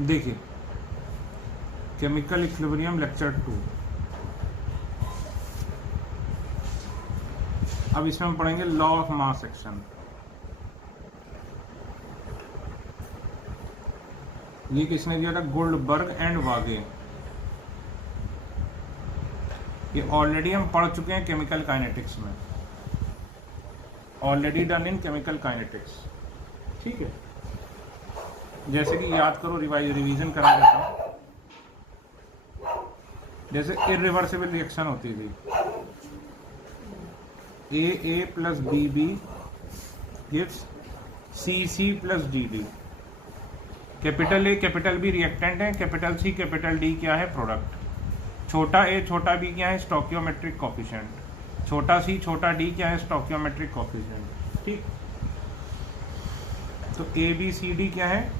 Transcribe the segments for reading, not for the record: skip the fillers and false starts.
देखिए chemical equilibrium lecture 2। अब इसमें हम पढ़ेंगे लॉ ऑफ मास एक्शन। ये किसने दिया था? गोल्डबर्ग एंड वागे। ये ऑलरेडी हम पढ़ चुके हैं केमिकल काइनेटिक्स में, already done in chemical kinetics. ठीक है, जैसे कि याद करो, रिवीजन करा देता हूं। जैसे इरिवर्सिबल रिएक्शन होती थी, A plus B gives C plus D. Capital A capital B reactant है, कैपिटल सी कैपिटल डी क्या है? प्रोडक्ट। छोटा ए छोटा बी क्या है? Stoichiometric coefficient. छोटा सी छोटा डी क्या है? Stoichiometric coefficient. ठीक, तो ए बी सी डी क्या है?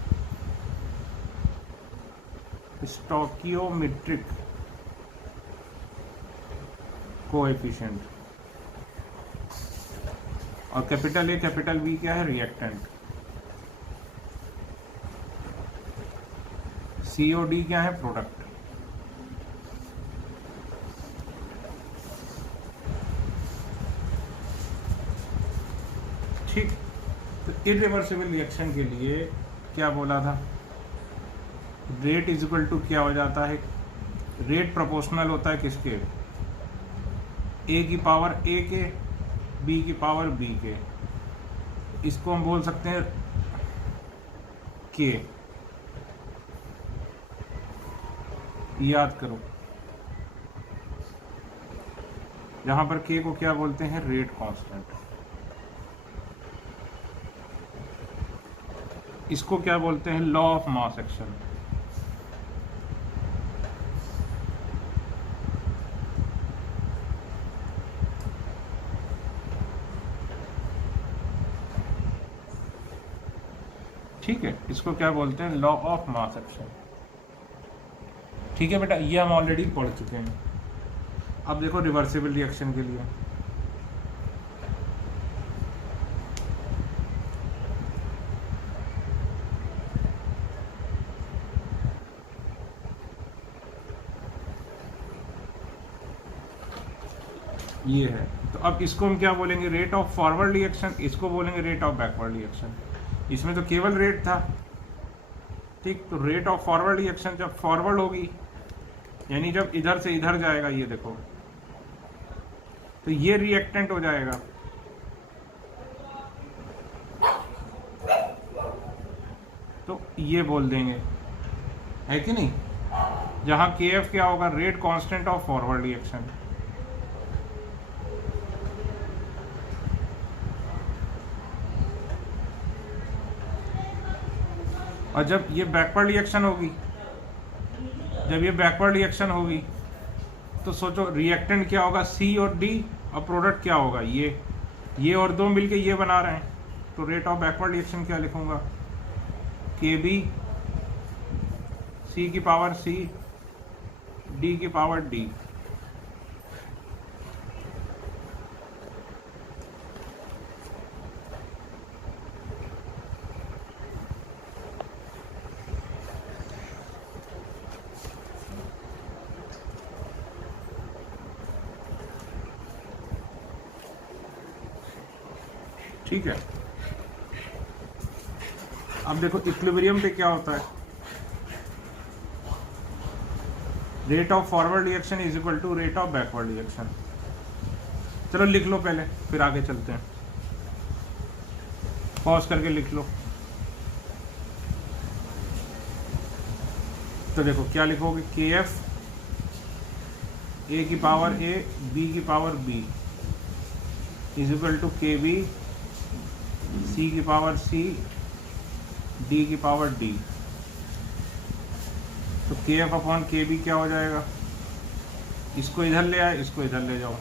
Stoichiometric coefficient. और कैपिटल ए कैपिटल बी क्या है? रिएक्टेंट। सी ओ डी क्या है? प्रोडक्ट। ठीक, तो इरिवर्सिबल रिएक्शन के लिए क्या बोला था? रेट इज इक्वल टू क्या हो जाता है? रेट प्रोपोर्शनल होता है किसके? ए की पावर ए के, बी की पावर बी के। इसको हम बोल सकते हैं के। याद करो, जहां पर के को क्या बोलते हैं? Rate constant. इसको क्या बोलते हैं? Law of mass action. ठीक है, इसको क्या बोलते हैं? Law of mass action. ठीक है बेटा, ये हम ऑलरेडी पढ़ चुके हैं। अब देखो रिवर्सिबल रिएक्शन के लिए, ये है। तो अब इसको हम क्या बोलेंगे? Rate of forward reaction. इसको बोलेंगे रेट ऑफ बैकवर्ड रिएक्शन। इसमें तो केवल रेट था। ठीक, तो रेट ऑफ फॉरवर्ड रिएक्शन जब फॉरवर्ड होगी, यानी जब इधर से इधर जाएगा, ये देखो, तो ये रिएक्टेंट हो जाएगा। तो ये बोल देंगे, है कि नहीं? जहां के एफ क्या होगा? Rate constant of forward reaction. और जब ये बैकवर्ड रिएक्शन होगी, जब ये बैकवर्ड रिएक्शन होगी, तो सोचो रिएक्टेंट क्या होगा? सी और डी, और प्रोडक्ट क्या होगा? ये और दो मिलके ये बना रहे हैं। तो रेट ऑफ बैकवर्ड रिएक्शन क्या लिखूंगा? के बी सी की पावर सी, डी की पावर डी। ठीक है, अब देखो इक्विलिब्रियम पे क्या होता है? Rate of forward reaction is equal to rate of backward reaction. चलो लिख लो पहले, फिर आगे चलते हैं। पॉज करके लिख लो। तो देखो क्या लिखोगे? के एफ ए की पावर ए, बी की power B is equal to K B C की पावर सी, डी की पावर डी। तो के एफ अपॉन के बी क्या हो जाएगा? इसको इधर ले आए, इसको इधर ले जाओ।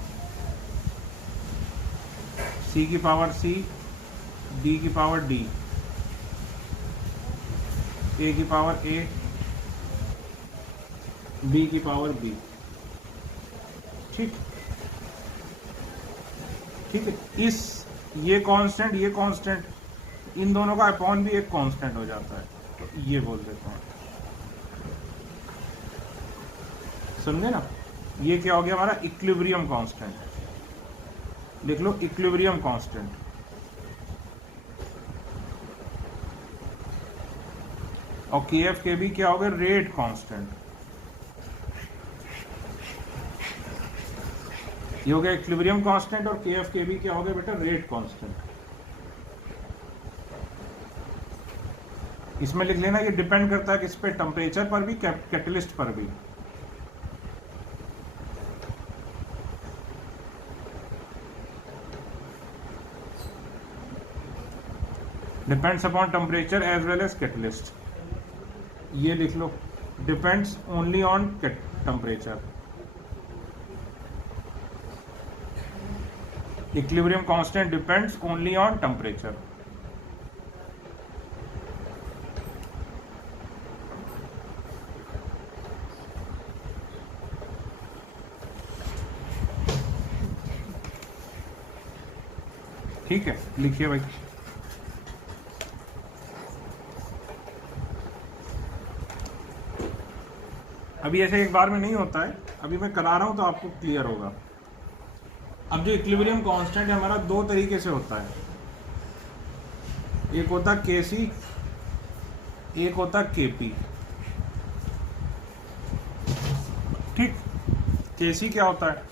सी की पावर सी, डी की पावर डी, ए की पावर ए, बी की पावर बी। ठीक, ठीक है। ये कांस्टेंट इन दोनों का अपॉन भी एक कांस्टेंट हो जाता है, तो ये बोल देता हूँ, समझे ना। ये क्या हो गया हमारा इक्विलिब्रियम कांस्टेंट, लिख लो इक्विलिब्रियम कांस्टेंट। और के एफ के भी क्या हो गया रेट कांस्टेंट। ये हो गया इक्विलिब्रियम कांस्टेंट और के एफ के भी क्या हो गया बेटा रेट कांस्टेंट। इसमें लिख लेना ये डिपेंड करता है किस पे, टेम्परेचर पर भी कैटलिस्ट पर भी। Depends upon temperature as well as catalyst. ये लिख लो depends only on temperature. Equilibrium constant depends only on temperature. ठीक है, लिखिए भाई। अभी ऐसे एक बार में नहीं होता है, अभी मैं करा रहा हूं तो आपको क्लियर होगा। अब जो इक्विलिब्रियम कांस्टेंट है हमारा दो तरीके से होता है, एक होता केसी, एक होता केपी। ठीक, केसी क्या होता है,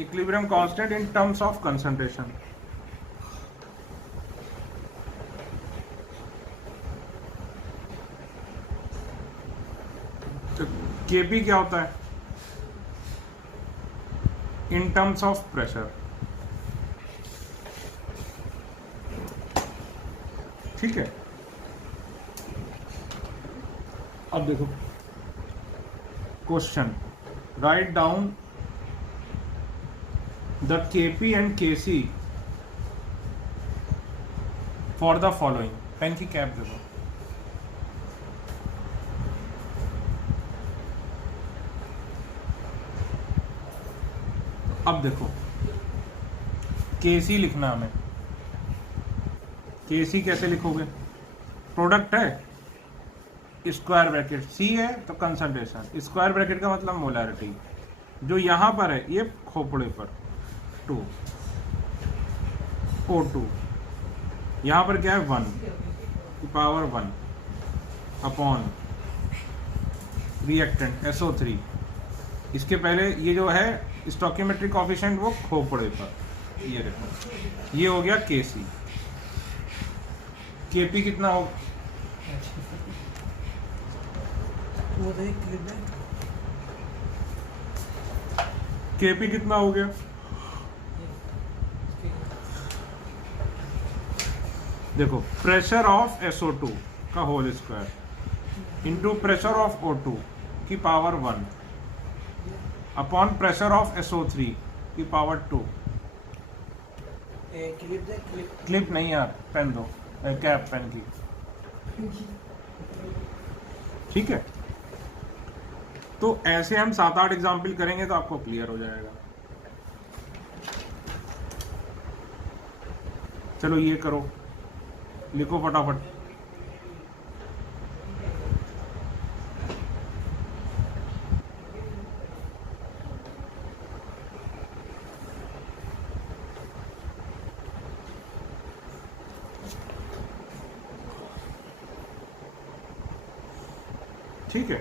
equilibrium constant in terms of concentration. तो केपी क्या होता है, इन टर्म्स ऑफ प्रेशर। ठीक है, अब देखो question, write down the KP and KC for the following. Pen की कैप दे दो। अब देखो केसी लिखना हमें, केसी कैसे लिखोगे, प्रोडक्ट है स्क्वायर ब्रैकेट, सी है तो कंसंट्रेशन, स्क्वायर ब्रैकेट का मतलब मोलैरिटी, जो यहां पर है ये खोपड़े पर 2 O2, यहां पर क्या है 1 की पावर 1 अपॉन रिएक्टेंट SO3। इसके पहले ये जो है स्टोकियोमेट्रिक कोएफिशिएंट वो खोपड़े पर, ये देखो ये हो गया केसी। केपी कितना हो, केपी कितना हो गया, देखो प्रेशर ऑफ SO2 का whole square into pressure of O2 की power 1 upon pressure of SO3 की पावर 2। क्लिप नहीं यार, पेन दो, कैप पेन की। ठीक है, तो ऐसे हम 7-8 एग्जाम्पल करेंगे तो आपको क्लियर हो जाएगा। चलो ये करो, लिखो फटाफट। ठीक है,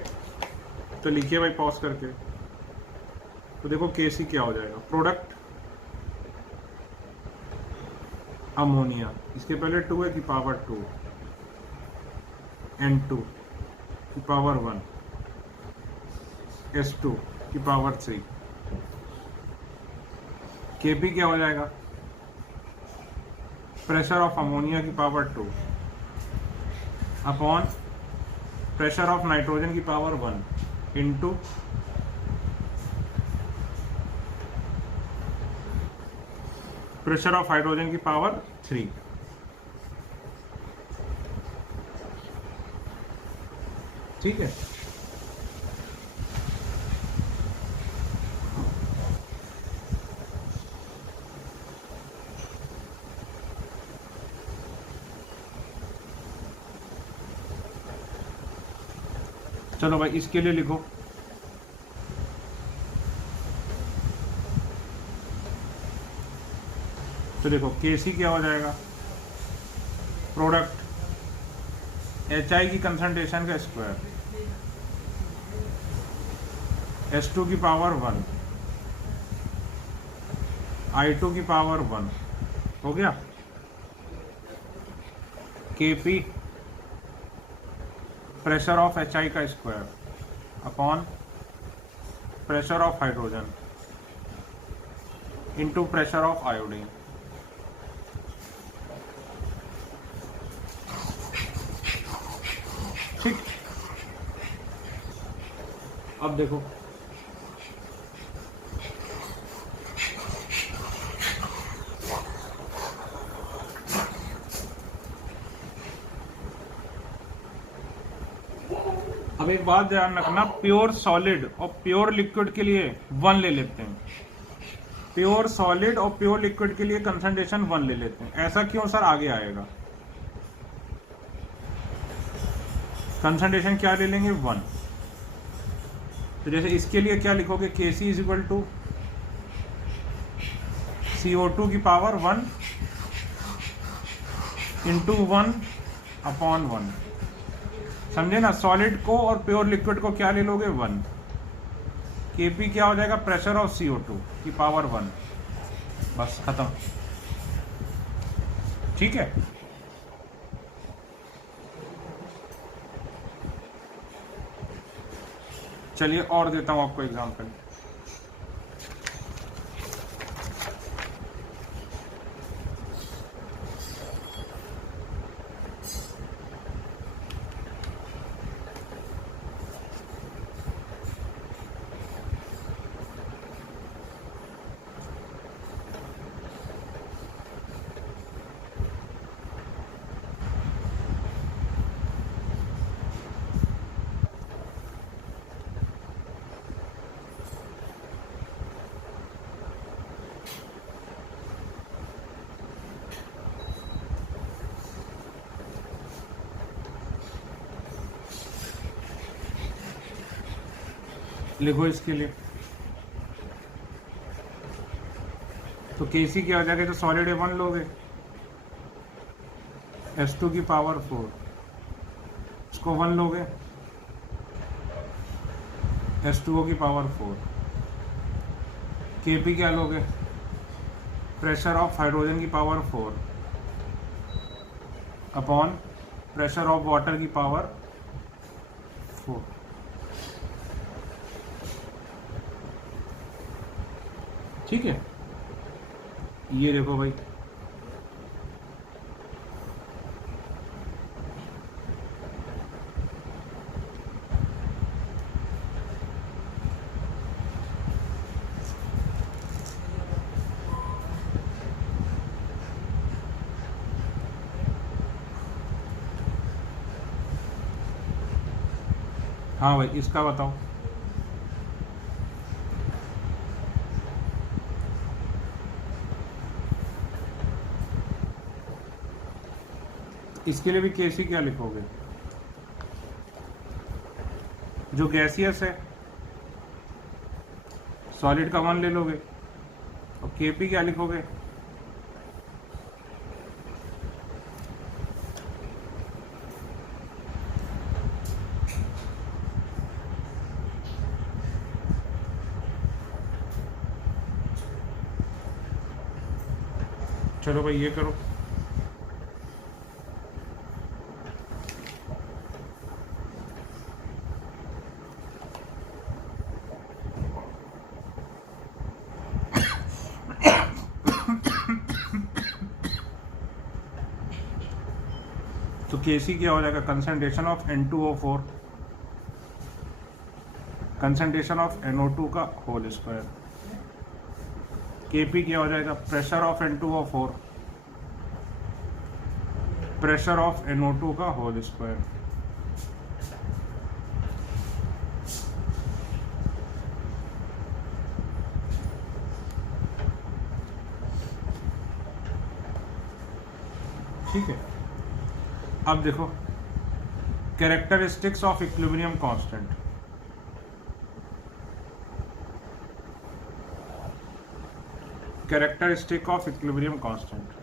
तो लिखिए भाई पॉज करके। तो देखो केसी क्या हो जाएगा, प्रोडक्ट अमोनिया, इसके पहले 2 है की पावर 2 N2 की पावर 1 S2 की पावर 3। केपी क्या हो जाएगा, प्रेशर ऑफ अमोनिया की power 2 upon pressure of nitrogen की power 1 into pressure of hydrogen की पावर 3। ठीक है, चलो भाई इसके लिए लिखो, तो देखो Kc क्या हो जाएगा, प्रोडक्ट HI की कंसंट्रेशन का स्क्वायर, S2 की पावर 1, I2 की पावर 1 हो गया, Kp प्रेशर ऑफ HI का square upon pressure of hydrogen into pressure of iodine. ठीक, अब देखो अब एक बात ध्यान रखना, प्योर सॉलिड और प्योर लिक्विड के लिए 1 ले लेते हैं, प्योर सॉलिड और प्योर लिक्विड के लिए कंसंट्रेशन 1 ले लेते हैं। ऐसा क्यों सर, आगे आएगा। कंसंट्रेशन क्या ले लेंगे 1, तो जैसे इसके लिए क्या लिखोगे, Kc is equal to CO2 की पावर 1 इंटू 1 अपॉन 1, समझे ना। सॉलिड को और प्योर लिक्विड को क्या ले लोगे 1, Kp क्या हो जाएगा, प्रेशर ऑफ CO2 की पावर 1, बस खत्म। ठीक है, चलिए और देता हूं आपको एग्जांपल। लिखो इसके लिए, तो Kc क्या हो जाएगा, तो सॉलिड 1 लोगे, S2 की पावर 4, इसको 1 लोगे, H2O की पावर 4, Kp क्या लोगे, प्रेशर ऑफ हाइड्रोजन की power 4 upon pressure of water की पावर 4। ठीक है, ये देखो भाई, हाँ भाई इसका बताओ। इसके लिए भी Kc क्या लिखोगे, जो गैसियस है सॉलिड का 1 ले लोगे, और Kp क्या लिखोगे, चलो भाई ये करो। तो Kc क्या हो जाएगा, concentration of N2O4, concentration of NO2 का होल स्क्वायर, Kp क्या हो जाएगा, pressure of N2O4, pressure of NO2 का होल स्क्वायर। ठीक है, अब देखो characteristics of equilibrium constant. Characteristic of equilibrium constant.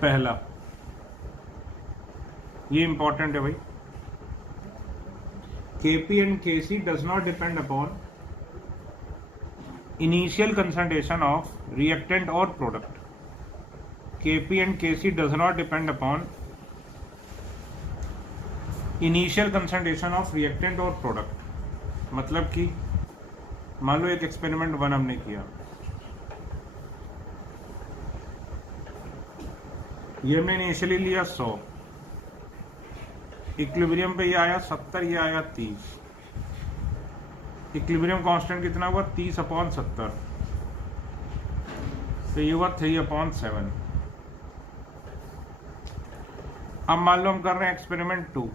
पहला, ये इंपॉर्टेंट है भाई, Kp and Kc does not depend upon initial concentration of reactant or product. Kp and Kc does not depend upon initial concentration of reactant or product. मतलब कि मान लो एक experiment 1 हमने किया, ये हमने इनिशियली लिया 100, इक्विलिब्रियम पे ये आया 70, ये आया 30, इक्विलिब्रियम कांस्टेंट कितना हुआ 30/70, तो ये हुआ 3/7। अब मान लो हम कर रहे हैं एक्सपेरिमेंट 2,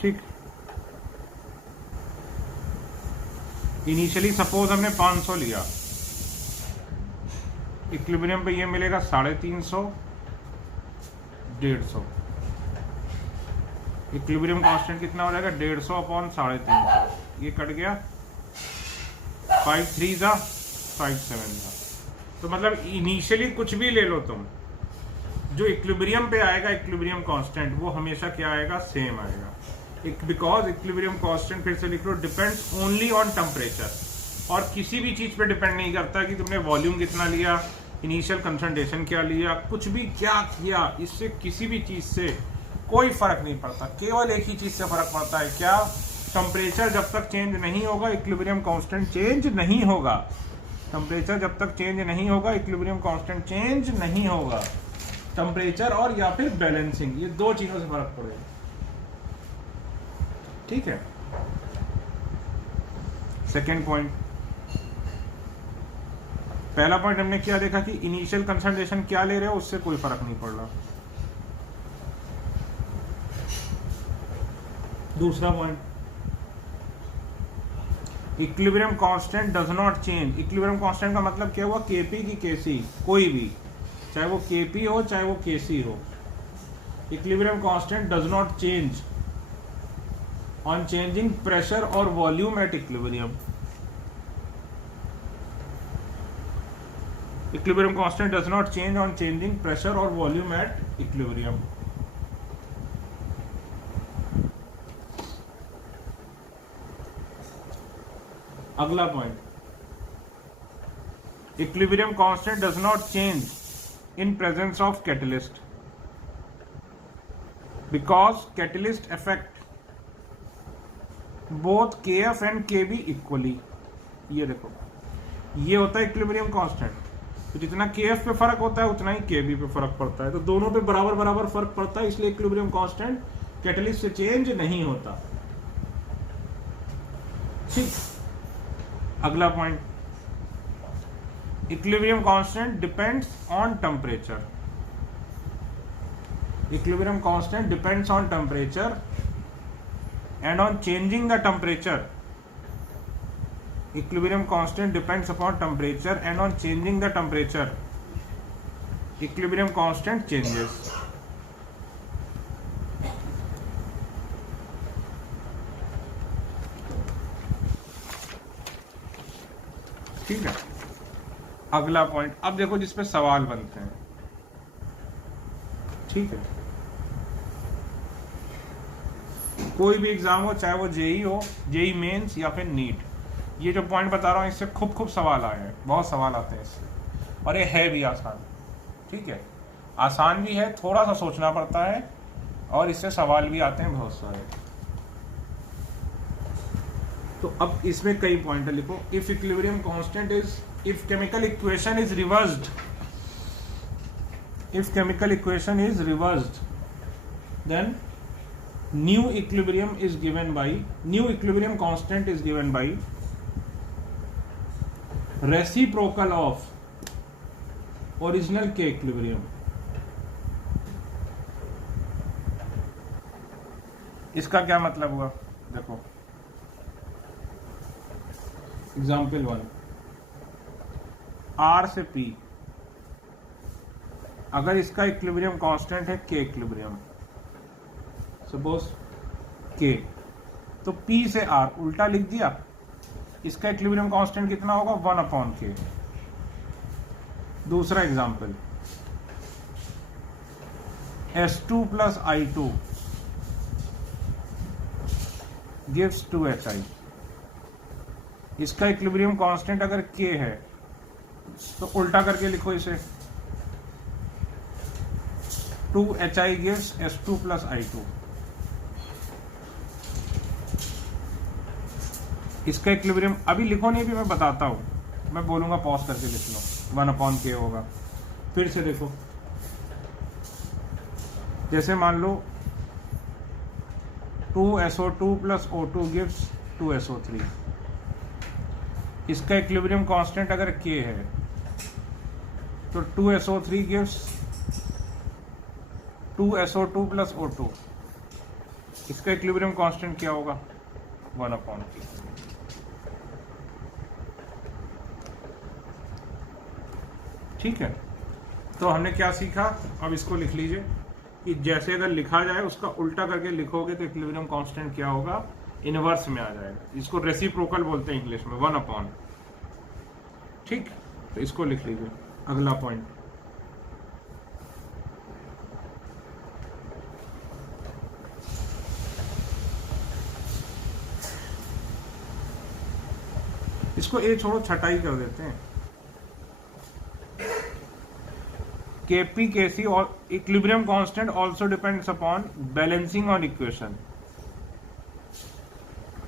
ठीक, इनिशियली सपोज हमने 500 लिया, इक्विलिब्रियम पे ये मिलेगा 350, 150, इक्विलिब्रियम कांस्टेंट कितना हो जाएगा 150/350, ये कट गया, 5 3 जा 5 7 जा। तो मतलब इनिशियली कुछ भी ले लो तुम, जो इक्विलिब्रियम पे आएगा इक्विलिब्रियम कांस्टेंट वो हमेशा क्या आएगा, सेम आएगा, बिकॉज इक्विलिब्रियम कांस्टेंट, फिर से लिख लो, डिपेंड्स ओनली ऑन टेम्परेचर, और किसी भी चीज पे डिपेंड नहीं करता कि तुमने वॉल्यूम कितना लिया, इनिशियल कंसंट्रेशन क्या लिया, कुछ भी क्या किया, इससे किसी भी चीज से कोई फर्क नहीं पड़ता। केवल एक ही चीज से फर्क पड़ता है, क्या, टेम्परेचर जब तक चेंज नहीं होगा इक्विलिब्रियम कांस्टेंट चेंज नहीं होगा, टेम्परेचर जब तक चेंज नहीं होगा इक्विलिब्रियम कांस्टेंट चेंज नहीं होगा, टेम्परेचर और या फिर बैलेंसिंग, ये दो चीजों से फर्क पड़ेगा, ठीक है। सेकेंड पॉइंट, पहला पॉइंट हमने क्या देखा कि इनिशियल कंसंट्रेशन क्या ले रहे हो उससे कोई फर्क नहीं पड़ रहा। दूसरा point, equilibrium constant does not change. Equilibrium constant का मतलब क्या हुआ, केपी की केसी, कोई भी, चाहे वो केपी हो चाहे वो केसी हो, equilibrium constant does not change on changing pressure और volume at equilibrium. Equilibrium constant does not change on changing pressure और वॉल्यूम एट इक्विलिब्रियम। अगला point, equilibrium constant does not change in presence of catalyst, because catalyst affect both KF and KB equally. ये देखो, ये होता है equilibrium constant, तो जितना KF पे फर्क होता है उतना ही KB पे फर्क पड़ता है, तो दोनों पे बराबर बराबर फर्क पड़ता है, इसलिए इक्विलिब्रियम कांस्टेंट कैटलिस्ट से चेंज नहीं होता, ठीक। अगला point, equilibrium constant depends on temperature. Equilibrium constant depends on temperature and on changing the temperature, equilibrium constant depends upon temperature and on changing the temperature equilibrium constant changes। ठीक है। अगला point, अब देखो जिस पे सवाल बनते हैं, ठीक है, कोई भी एग्जाम हो, चाहे वो जेई हो, जेई मेंस या फिर नीट, ये जो पॉइंट बता रहा हूँ इससे खूब सवाल आए हैं, बहुत सवाल आते हैं इससे, और ये है भी आसान, ठीक है, आसान भी है, थोड़ा सा सोचना पड़ता है, और इससे सवाल भी आते हैं बहुत सारे। तो अब इसमें कई पॉइंट लिखो। If equilibrium constant is, if chemical equation is reversed, if chemical equation is reversed, then new equilibrium is given by, new equilibrium constant is given by reciprocal of original K equilibrium। इसका क्या मतलब हुआ, देखो example 1, R से P अगर इसका equilibrium constant है के इक्विलिब्रियम, सपोज के, तो पी से आर उल्टा लिख दिया, इसका इक्विलिब्रियम कांस्टेंट कितना होगा 1/k। दूसरा example, S2 + I2 gives 2HI। इसका इक्विलिब्रियम कांस्टेंट अगर k है तो उल्टा करके लिखो इसे, 2HI gives S2 + I2। इसका इक्विलिब्रियम अभी लिखो नहीं, भी मैं बताता हूं, मैं बोलूंगा पॉज करके लिख लो, 1/k होगा। फिर से देखो, जैसे मान लो 2SO2 + O2 gives 2SO3। इसका इक्विलिब्रियम कांस्टेंट अगर k है तो 2SO3 gives 2SO2 + O2। इसका इक्विलिब्रियम कांस्टेंट क्या होगा 1/k। ठीक है, तो हमने क्या सीखा, अब इसको लिख लीजिए कि जैसे अगर लिखा जाए उसका उल्टा करके लिखोगे तो इक्विलिब्रियम कांस्टेंट क्या होगा, इनवर्स में आ जाएगा। इसको रेसिप्रोकल बोलते हैं इंग्लिश में, 1/। ठीक, तो इसको लिख लीजिए। अगला पॉइंट, इसको ए छोड़ो, छटाई कर देते हैं। Kp Kc और equilibrium constant also depends upon balancing on equation,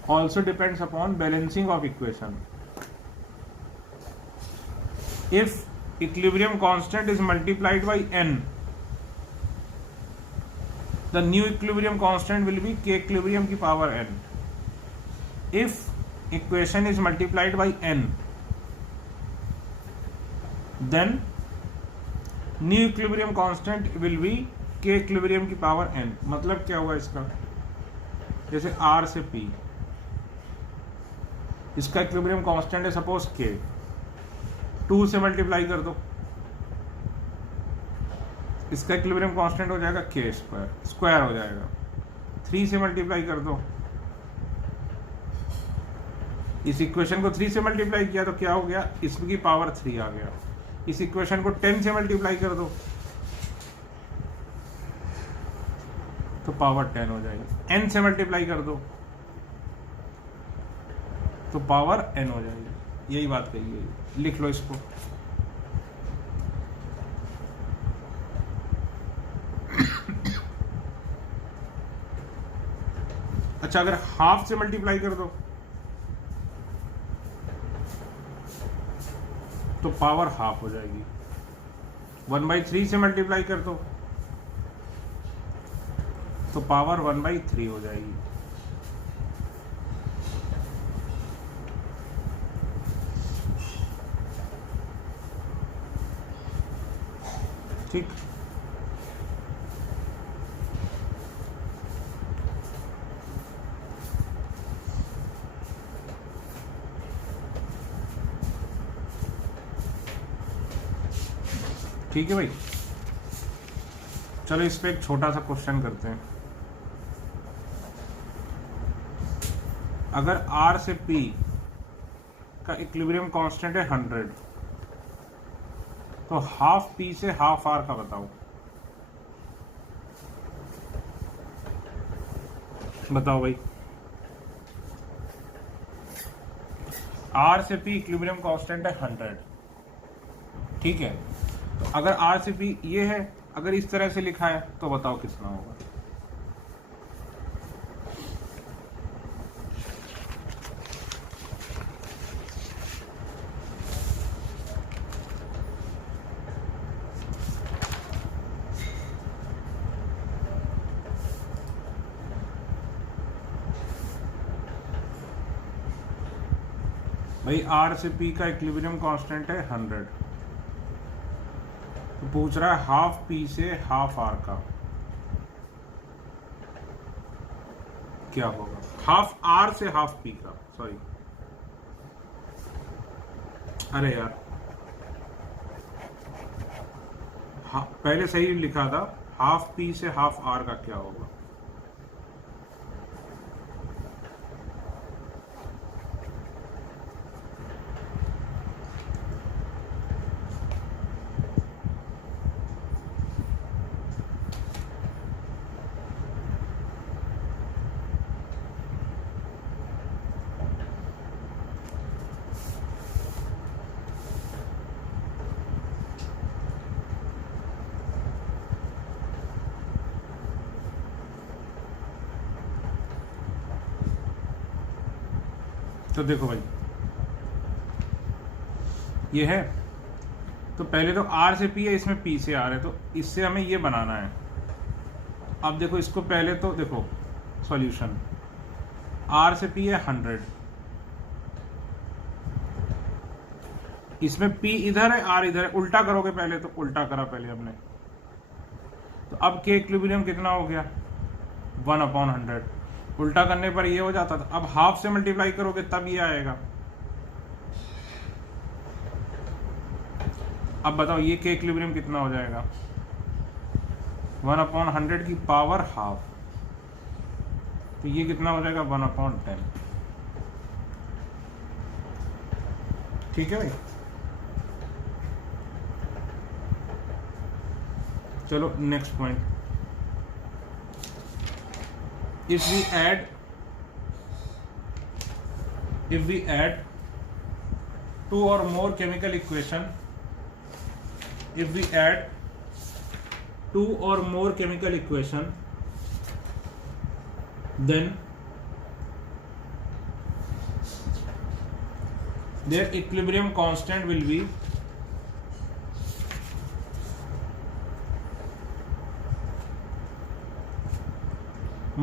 also depends upon balancing of equation. If equilibrium constant is multiplied by n, the new equilibrium constant will be k equilibrium की power n. If equation is multiplied by n, then new equilibrium constant will be के equilibrium की power n। मतलब क्या हुआ इसका, जैसे r से p, इसका इक्विलिब्रियम कांस्टेंट है सपोज k, 2 से मल्टीप्लाई कर दो, इसका इक्विलिब्रियम कांस्टेंट हो जाएगा k स्क्वायर हो जाएगा। 3 से मल्टीप्लाई कर दो, इस इक्वेशन को 3 से मल्टीप्लाई किया तो क्या हो गया, इसकी पावर 3 आ गया। इस इक्वेशन को 10 से मल्टीप्लाई कर दो तो पावर 10 हो जाएगी। n से मल्टीप्लाई कर दो तो पावर n हो जाएगी। यही बात कही गई, लिख लो इसको। अच्छा, अगर हाफ से मल्टीप्लाई कर दो तो पावर हाफ हो जाएगी। 1/3 से मल्टीप्लाई कर दो तो पावर 1/3 हो जाएगी। ठीक, ठीक है भाई। चलो इस पे एक छोटा सा क्वेश्चन करते हैं। अगर R से P का इक्विलिब्रियम कांस्टेंट है 100, तो हाफ P से हाफ R का बताओ। बताओ भाई, R से P इक्विलिब्रियम कांस्टेंट है 100, ठीक है। तो अगर R से P ये है, अगर इस तरह से लिखा है तो बताओ कितना होगा। भाई R से P का इक्विलिब्रियम कांस्टेंट है 100, तो पूछ रहा है हाफ P से हाफ R का क्या होगा। हाफ R से हाफ P का, सॉरी, अरे यार, पहले सही लिखा था, हाफ पी से हाफ आर का क्या होगा? तो देखो भाई, ये है, तो पहले तो R से P है, इसमें P से R है, तो इससे हमें ये बनाना है। अब देखो इसको पहले तो देखो सॉल्यूशन, R से P है 100, इसमें P इधर है, R इधर है, उल्टा करोगे पहले, तो उल्टा करा पहले हमने, तो अब K इक्विलिब्रियम कितना हो गया? 1/100। उल्टा करने पर ये हो जाता था, अब हाफ से मल्टीप्लाई करोगे तब ये आएगा। अब बताओ ये K इक्विलिब्रियम कितना हो जाएगा? 1/100 की पावर हाफ, तो ये कितना हो जाएगा? 1/10। ठीक है भाई, चलो next point. if we add two or more chemical equation, if we add two or more chemical equation, then their equilibrium constant will be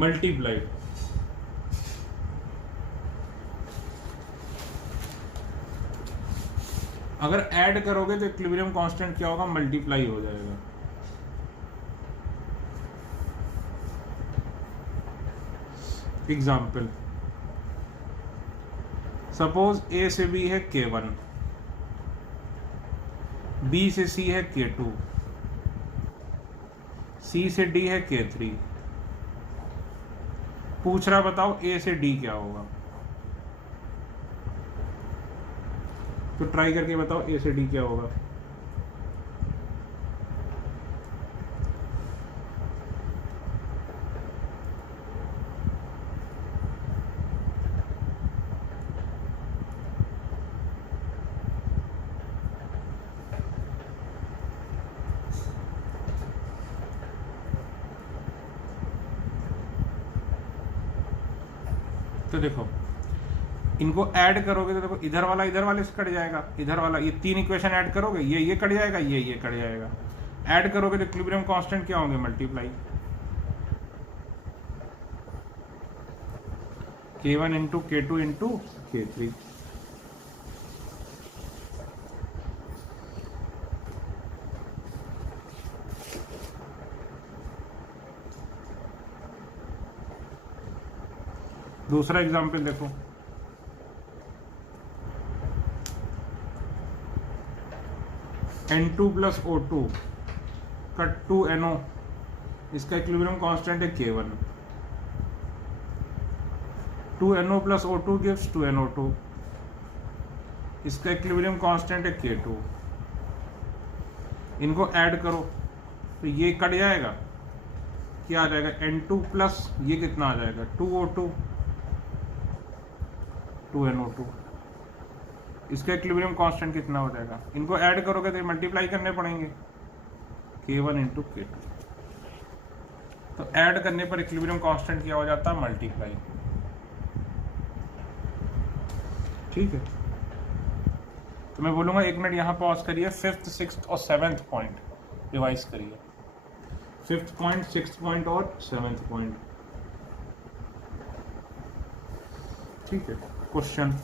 multiplied। अगर ऐड करोगे तो इक्विलिब्रियम कांस्टेंट क्या होगा? मल्टीप्लाई हो जाएगा। एग्जाम्पल, सपोज A से B है K1, B से C है K2, C से D है K3। पूछ रहा बताओ A से D क्या होगा? तो ट्राई करके बताओ A से D क्या होगा? तो देखो इनको ऐड करोगे तो देखो इधर वाला से कट जाएगा, इधर वाला, ये तीन इक्वेशन ऐड करोगे, ये कट जाएगा, ये कट जाएगा। ऐड करोगे तो इक्विलिब्रियम कांस्टेंट क्या होंगे? Multiply. K1 into K2 into K3। दूसरा एग्जाम्पल देखो, N2 प्लस O2 का 2NO, इसका इक्विलिब्रियम कांस्टेंट है K1। 2NO plus O2 gives 2NO2, इसका इक्विलिब्रियम कांस्टेंट है K2। इनको ऐड करो तो ये कट जाएगा, क्या आ जाएगा? N2 प्लस ये कितना आ जाएगा? 2O2, 2NO2। इसका इक्विलिब्रियम कांस्टेंट कितना हो जाएगा? इनको ऐड करोगे तो मल्टीप्लाई करने पड़ेंगे, K1 इंटू K2। तो ऐड करने पर इक्विलिब्रियम कांस्टेंट क्या हो जाता है? मल्टीप्लाई। ठीक है, तो मैं बोलूंगा 1 मिनट यहाँ पॉज करिए, 5th, 6th और 7th पॉइंट रिवाइज करिए। 5th पॉइंट, 6th पॉइंट और 7th पॉइंट। ठीक है, क्वेश्चन,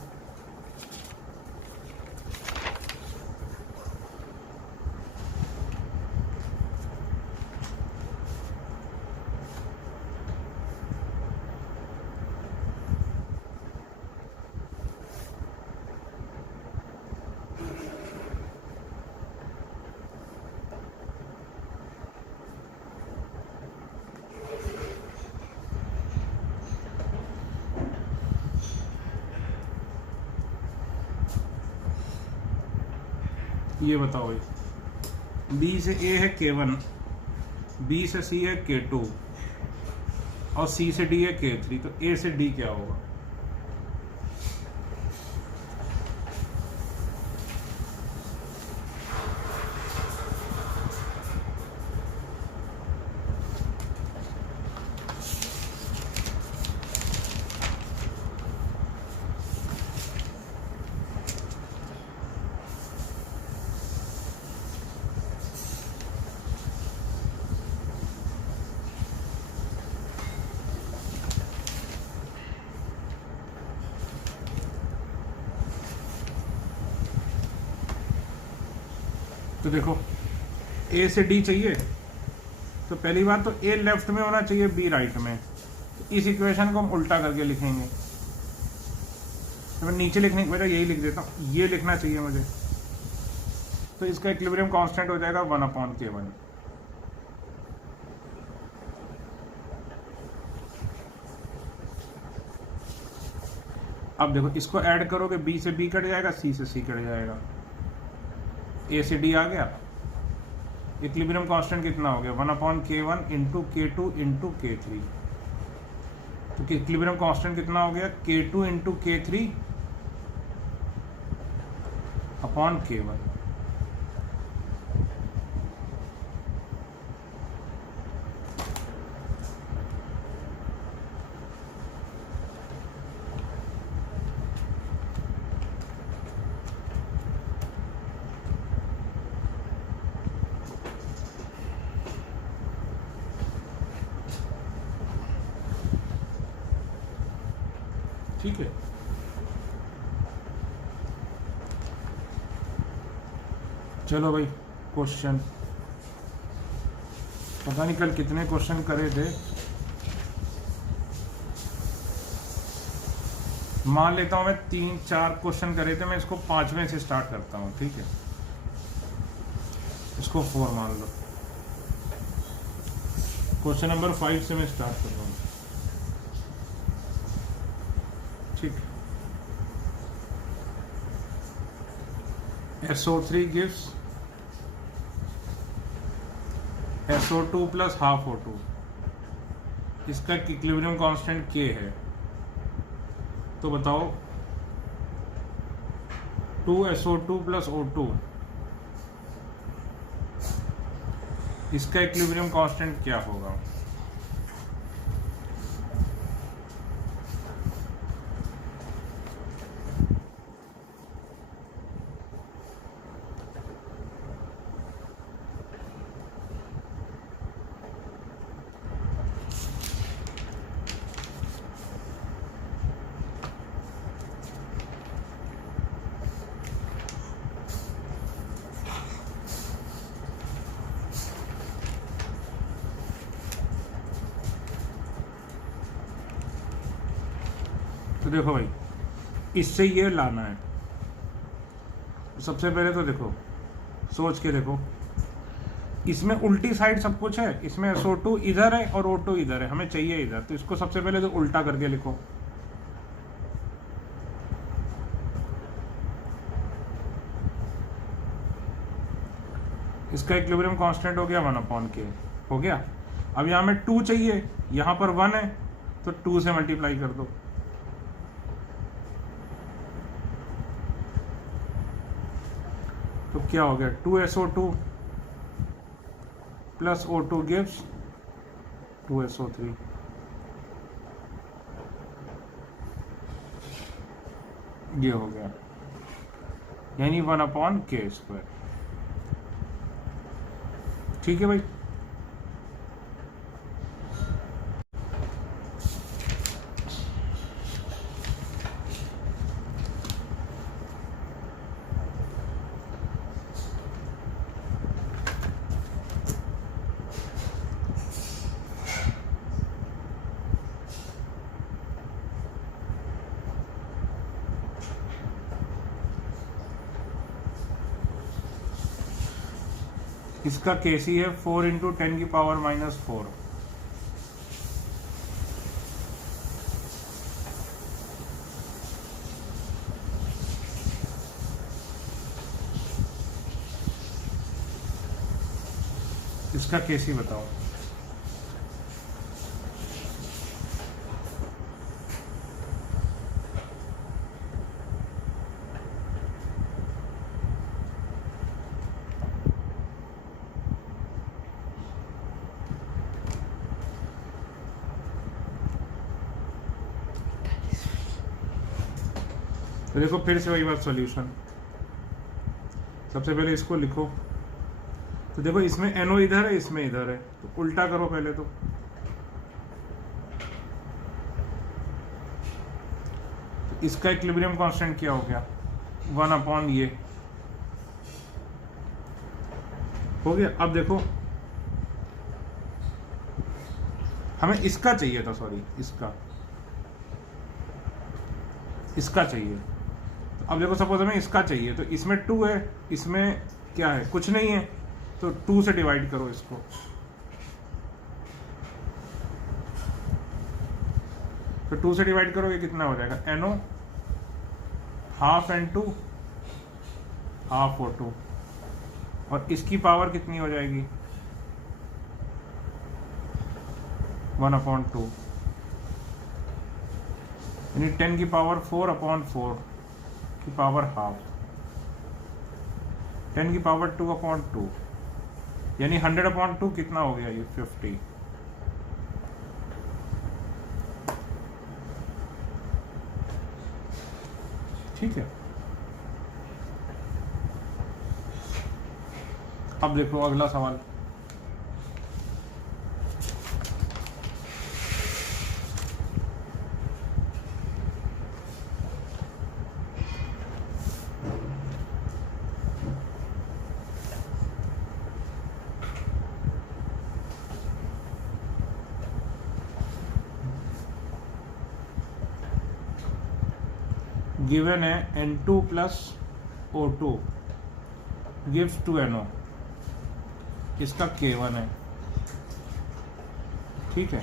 ये बताओ भाई, बी से ए है K1, बी से सी है K2 और सी से डी है K3, तो ए से डी क्या होगा? तो देखो, ए से डी चाहिए, तो पहली बात तो ए लेफ्ट में होना चाहिए, बी राइट में। तो इस इक्वेशन को हम उल्टा करके लिखेंगे। तो मैं नीचे लिखने की वजह यही लिख देता हूँ, ये लिखना चाहिए मुझे। तो इसका इक्विलिब्रियम कांस्टेंट हो जाएगा 1/K1। अब देखो, इसको ऐड करोगे, बी से बी कट जाएगा, सी से सी कट जाएगा, ए से डी आ गया। इक्विलिब्रियम कांस्टेंट कितना हो गया? 1/K1 into K2 into K3। तो इक्विलिब्रियम कांस्टेंट कितना हो गया? K2 into K3 upon K1। ठीक है, चलो भाई क्वेश्चन, पता नहीं कल कितने क्वेश्चन करे थे। मान लेता हूं मैं 3-4 क्वेश्चन करे थे, मैं इसको 5वें से स्टार्ट करता हूं। ठीक है, इसको 4 मान लो। क्वेश्चन नंबर 5 से मैं स्टार्ट कर रहा हूं। ठीक, SO3 gives SO2 plus half O2। इसका इक्विलिब्रियम कांस्टेंट K है। तो बताओ 2SO2 प्लस O2, इसका इक्विलिब्रियम कांस्टेंट क्या होगा? तो देखो भाई, इससे ये लाना है। सबसे पहले तो देखो, सोच के देखो, इसमें उल्टी साइड सब कुछ है। इसमें SO2 इधर है और O2 इधर है, हमें चाहिए इधर। तो इसको सबसे पहले तो उल्टा करके लिखो। इसका इक्विलिब्रियम कांस्टेंट हो गया 1/K हो गया। अब यहाँ में 2 चाहिए, यहाँ पर 1 है, तो 2 से मल्टीप्लाई कर दो। तो क्या हो गया? 2SO2 plus O2 gives 2SO3। ये हो गया, यानी 1/K²। ठीक है भाई। इसका Kc है 4 × 10⁻⁻⁴। इसका केसी बताओ। तो देखो फिर से वही बात, सॉल्यूशन। सबसे पहले इसको लिखो। तो देखो इसमें NO इधर है, इसमें इधर है, तो उल्टा करो पहले। तो इसका इक्विलिब्रियम कांस्टेंट क्या हो गया, 1 अपॉन ये हो गया। अब देखो हमें इसका चाहिए था, सॉरी इसका चाहिए। अब देखो सपोज हमें इसका चाहिए, तो इसमें 2 है, इसमें क्या है, कुछ नहीं है, तो 2 से डिवाइड करो इसको। तो 2 से डिवाइड करोगे कितना हो जाएगा, NO half N2 half O2, और इसकी पावर कितनी हो जाएगी, 1/2, यानी 10 की पावर 4/4 की पावर हाफ, 10 की पावर 2/2, यानी 100/2 कितना हो गया, ये 50। ठीक है। अब देखो अगला सवाल। गिवन है N2 plus O2 gives 2 NO, इसका K1 है। ठीक है,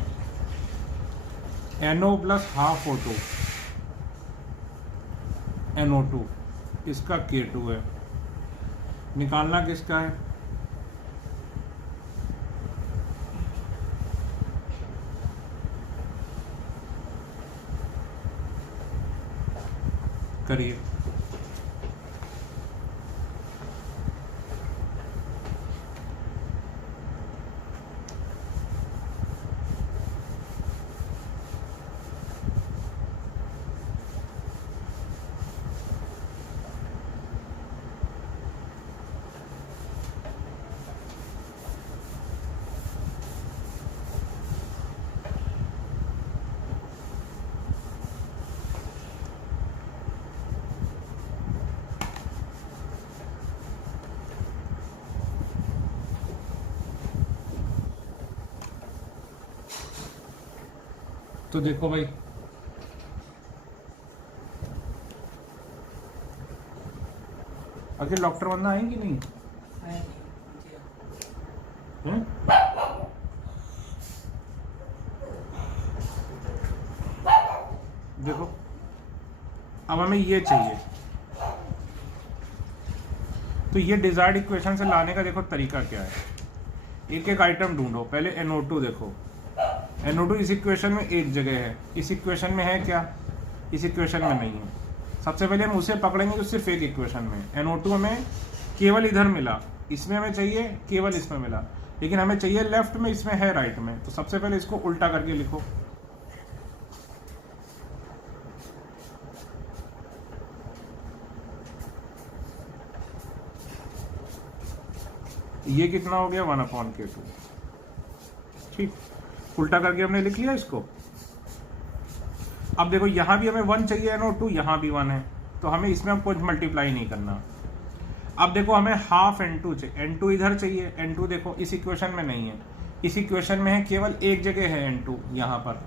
NO plus half O2 NO2, इसका K2 है। निकालना किसका है, करिए। तो देखो भाई, आखिर डॉक्टर बनना आएंगे नहीं है? देखो अब हमें ये चाहिए, तो ये डिजायर्ड इक्वेशन से लाने का देखो तरीका क्या है। एक एक आइटम ढूंढो। पहले NO2 देखो, NO2 इस इक्वेशन में एक जगह है, इस इक्वेशन में है क्या, इस इक्वेशन में नहीं है। सबसे पहले हम उसे पकड़ेंगे जो सिर्फ एक इक्वेशन में। NO2 हमें केवल इधर मिला, इसमें हमें चाहिए केवल इसमें मिला, लेकिन हमें चाहिए लेफ्ट में, इसमें है राइट में। तो सबसे पहले इसको उल्टा करके लिखो। ये कितना हो गया, 1/K2। ठीक, उल्टा करके हमने लिख लिया इसको। अब देखो यहां भी हमें 1 चाहिए NO2, यहां भी 1 है, तो हमें इसमें अब कुछ मल्टीप्लाई नहीं करना। अब देखो हमें हाफ N2 चाहिए, N2 इधर चाहिए, N2 देखो इस इक्वेशन में नहीं है, इस इक्वेशन में है, केवल एक जगह है N2 यहां पर,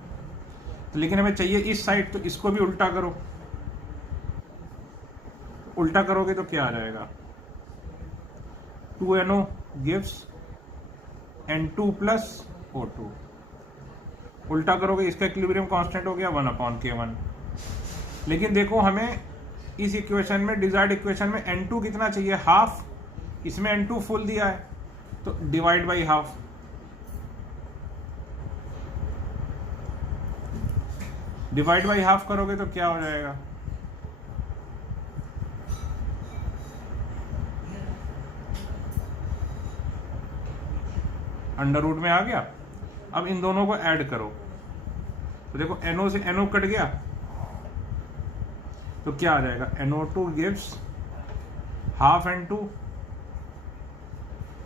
तो लेकिन हमें चाहिए इस साइड, तो इसको भी उल्टा करो। उल्टा करोगे तो क्या आ जाएगा, 2NO gives N2 plus O2। उल्टा करोगे इसका इक्विलिब्रियम कांस्टेंट हो गया 1/K1। लेकिन देखो हमें इस इक्वेशन में, डिजायर्ड इक्वेशन में N2 कितना चाहिए, हाफ, इसमें N2 फुल दिया है, तो divide by half, divide by half करोगे तो क्या हो जाएगा, अंडर रूट में आ गया। अब इन दोनों को ऐड करो तो देखो NO से NO कट गया तो क्या आ जाएगा, NO2 gives half N2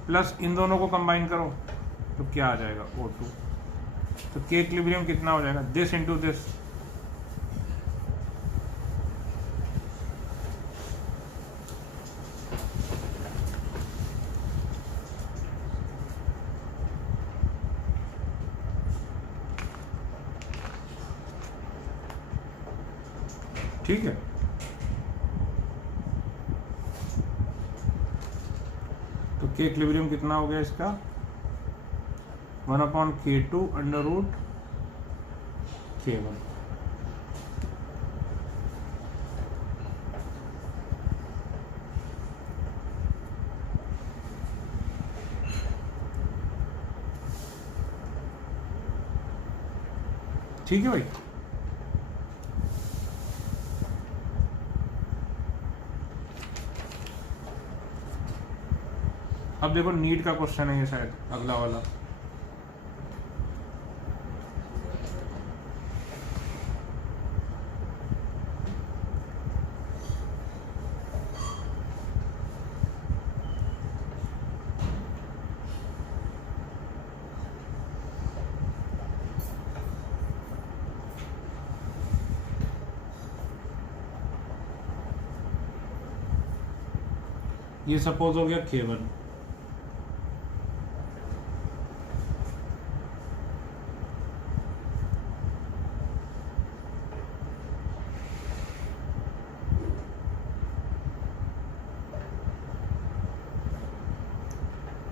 plus इन दोनों को कंबाइन करो तो क्या आ जाएगा O2। तो के इक्विलिब्रियम कितना हो जाएगा, दिस इंटू दिस, ठीक है। तो के इक्विलिब्रियम कितना हो गया इसका, 1/K2 अंडर रूट K1। ठीक है भाई। अब देखो नीट का क्वेश्चन है ये शायद अगला वाला, ये सपोज हो गया K1,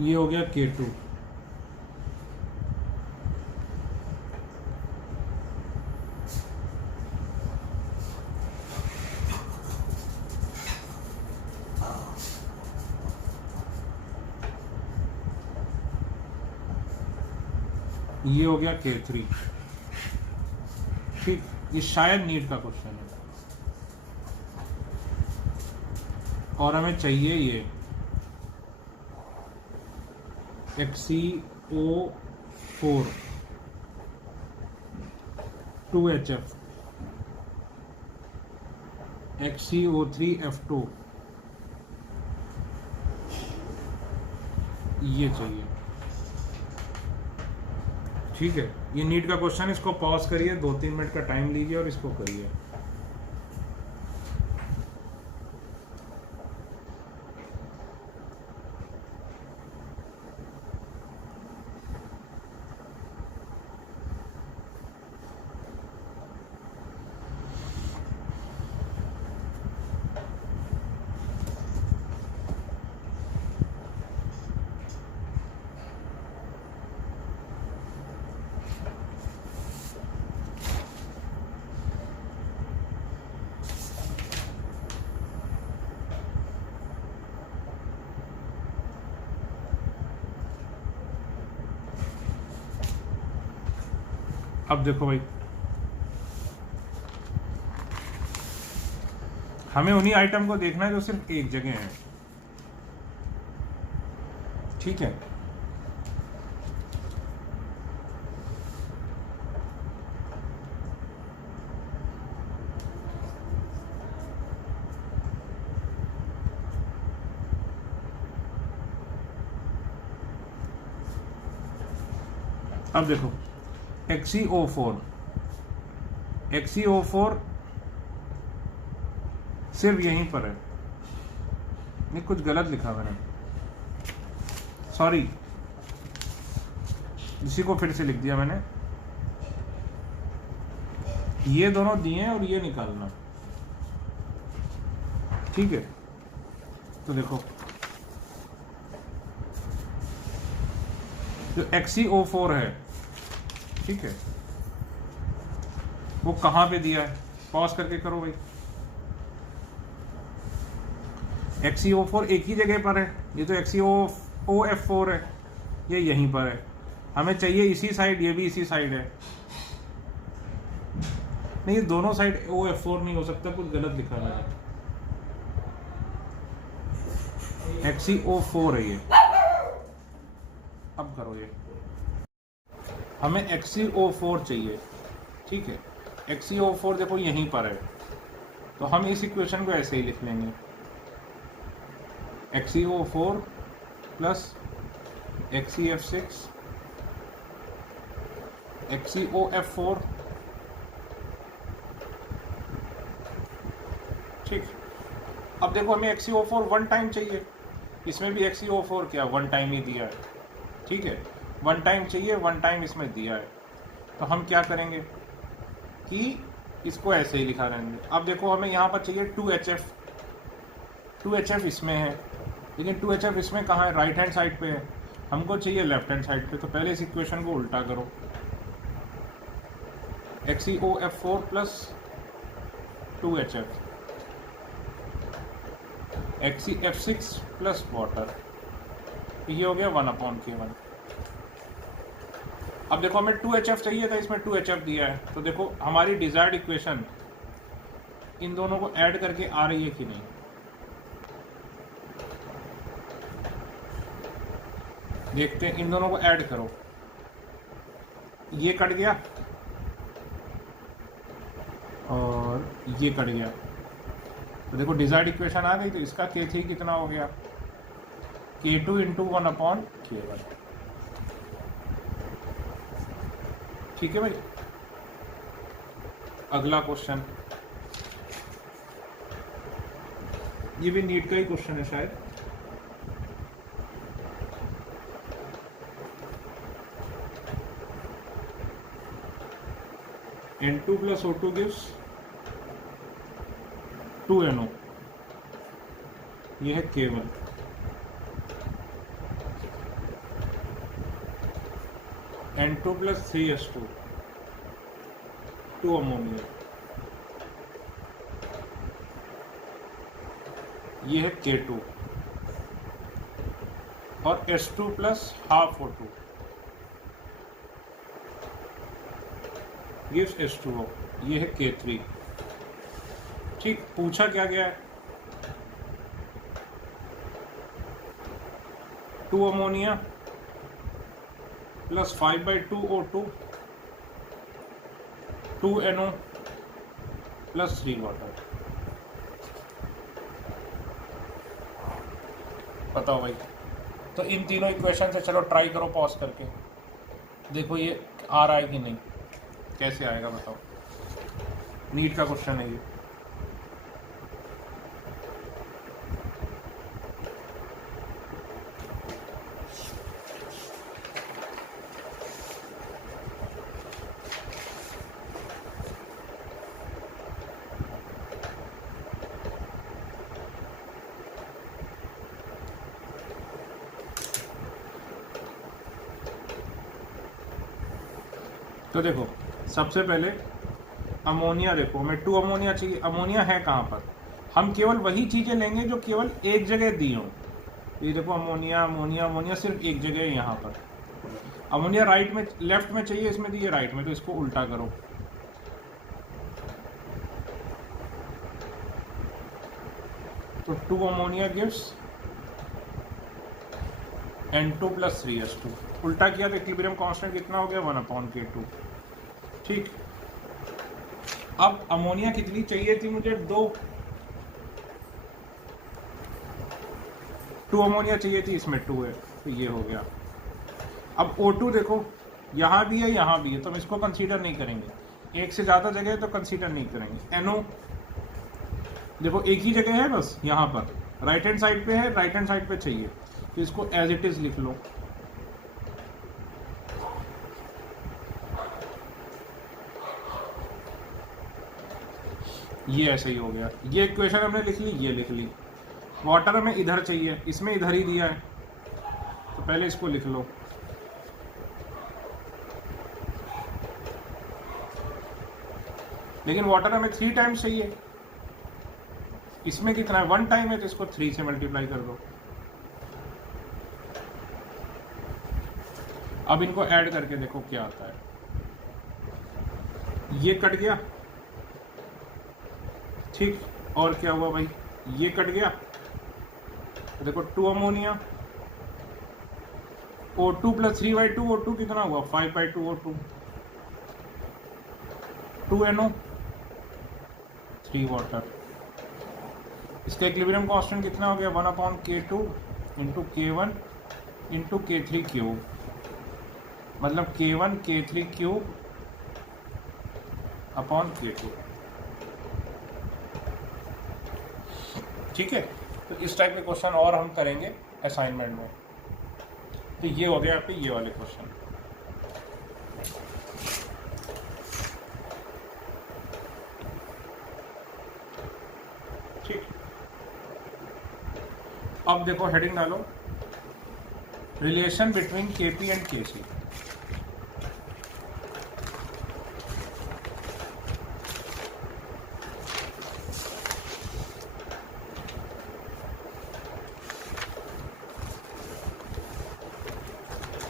ये हो गया K2, ये हो गया K3। ठीक, ये शायद नीट का क्वेश्चन है और हमें चाहिए ये XeO4 2HF XeO3F2 ये चाहिए। ठीक है, ये नीट का क्वेश्चन, इसको पॉज करिए, 2-3 मिनट का टाइम लीजिए और इसको करिए। अब देखो भाई, हमें उन्हीं आइटम को देखना है जो सिर्फ एक जगह है। ठीक है, अब देखो XeO4 सिर्फ यहीं पर है, नहीं कुछ गलत लिखा मैंने, सॉरी, इसी को फिर से लिख दिया मैंने। ये दोनों दिए हैं और ये निकालना। ठीक है, तो देखो जो XeO4 है, ठीक है, वो कहां पे दिया है, पॉज करके करो भाई। XeO4 एक ही जगह पर है, ये तो XeO OF4 है, ये यहीं पर है, हमें चाहिए इसी साइड, ये भी इसी साइड है। नहीं, ये दोनों साइड OF4 नहीं हो सकता, कुछ गलत लिखा हुआ है। XeO4 है ये। अब करो ये, हमें XeO4 चाहिए, ठीक है। XeO4 देखो यहीं पर है, तो हम इस इक्वेशन को ऐसे ही लिख लेंगे, XeO4 प्लस XeF6 XeOF4, ठीक। अब देखो हमें XeO4 वन टाइम चाहिए, इसमें भी XeO4 क्या वन टाइम ही दिया है, ठीक है। वन टाइम चाहिए, वन टाइम इसमें दिया है, तो हम क्या करेंगे कि इसको ऐसे ही लिखा रहेंगे। अब देखो हमें यहाँ पर चाहिए 2HF, 2HF इसमें है, लेकिन 2HF इसमें कहाँ है, राइट हैंड साइड पे है, हमको चाहिए लेफ्ट हैंड साइड पे। तो पहले इस इक्वेशन को उल्टा करो, XeOF4 plus 2HF XeF6 plus water, ये हो गया 1/K1। अब देखो हमें 2HF चाहिए था, इसमें 2HF दिया है, तो देखो हमारी डिजायर्ड इक्वेशन इन दोनों को ऐड करके आ रही है कि नहीं। देखते हैं, इन दोनों को ऐड करो, ये कट गया और ये कट गया, तो देखो डिजायर्ड इक्वेशन आ गई। तो इसका K3 कितना हो गया, K2 इंटू 1/K1, ठीक है भाई। अगला क्वेश्चन, ये भी नीट का ही क्वेश्चन है शायद। N2 plus O2 gives 2NO, ये है K1। N2 plus 3S2, 2 ammonia, ये है K2। और S2 plus half O2 gives H2O, ये है K3, ठीक। पूछा क्या गया है, 2 ammonia plus 5/2 O2, 2 NO plus 3 water. बताओ भाई, तो इन तीनों इक्वेशन से चलो ट्राई करो पॉज करके, देखो ये आ रहा है कि नहीं, कैसे आएगा बताओ। नीट का क्वेश्चन है ये। तो देखो सबसे पहले अमोनिया, देखो हमें 2 अमोनिया चाहिए। अमोनिया है कहाँ पर, हम केवल वही चीज़ें लेंगे जो केवल एक जगह दी हों। ये देखो अमोनिया अमोनिया अमोनिया सिर्फ एक जगह है यहाँ पर। अमोनिया राइट में लेफ्ट में चाहिए, इसमें दी है राइट में, तो इसको उल्टा करो। तो 2 ammonia gives N2 plus 3S2, उल्टा किया तो इक्विलिब्रियम कांस्टेंट कितना हो गया, 1/K2, ठीक। अब अमोनिया कितनी चाहिए थी मुझे, 2 अमोनिया चाहिए थी, इसमें 2 है, तो ये हो गया। अब O2 देखो यहाँ भी है यहाँ भी है, तो हम इसको कंसीडर नहीं करेंगे, एक से ज़्यादा जगह है तो कंसीडर नहीं करेंगे। NO देखो एक ही जगह है बस, यहाँ पर राइट हैंड साइड पे है, राइट हैंड साइड पे चाहिए, तो इसको एज इट इज लिख लो। ये ऐसे ही हो गया, ये इक्वेशन हमने लिख ली, ये लिख ली। वाटर हमें इधर चाहिए, इसमें इधर ही दिया है, तो पहले इसको लिख लो। लेकिन वाटर हमें 3 टाइम्स चाहिए, इसमें कितना है 1 टाइम है, तो इसको 3 से मल्टीप्लाई कर दो। अब इनको ऐड करके देखो क्या आता है। ये कट गया, ठीक, और क्या हुआ भाई, ये कट गया, देखो 2 अमोनिया, O2 प्लस 3/2 O2 कितना हुआ 5/2 O2, 2 NO 3 वाटर। इसका इक्विलिब्रियम कांस्टेंट कितना हो गया 1/K2 into K1 into K3 cube, मतलब K1 K3 cube upon K2। ठीक है, तो इस टाइप के क्वेश्चन और हम करेंगे असाइनमेंट में। तो ये हो गया आपके ये वाले क्वेश्चन। ठीक, अब देखो हेडिंग डालो, relation between KP and KC.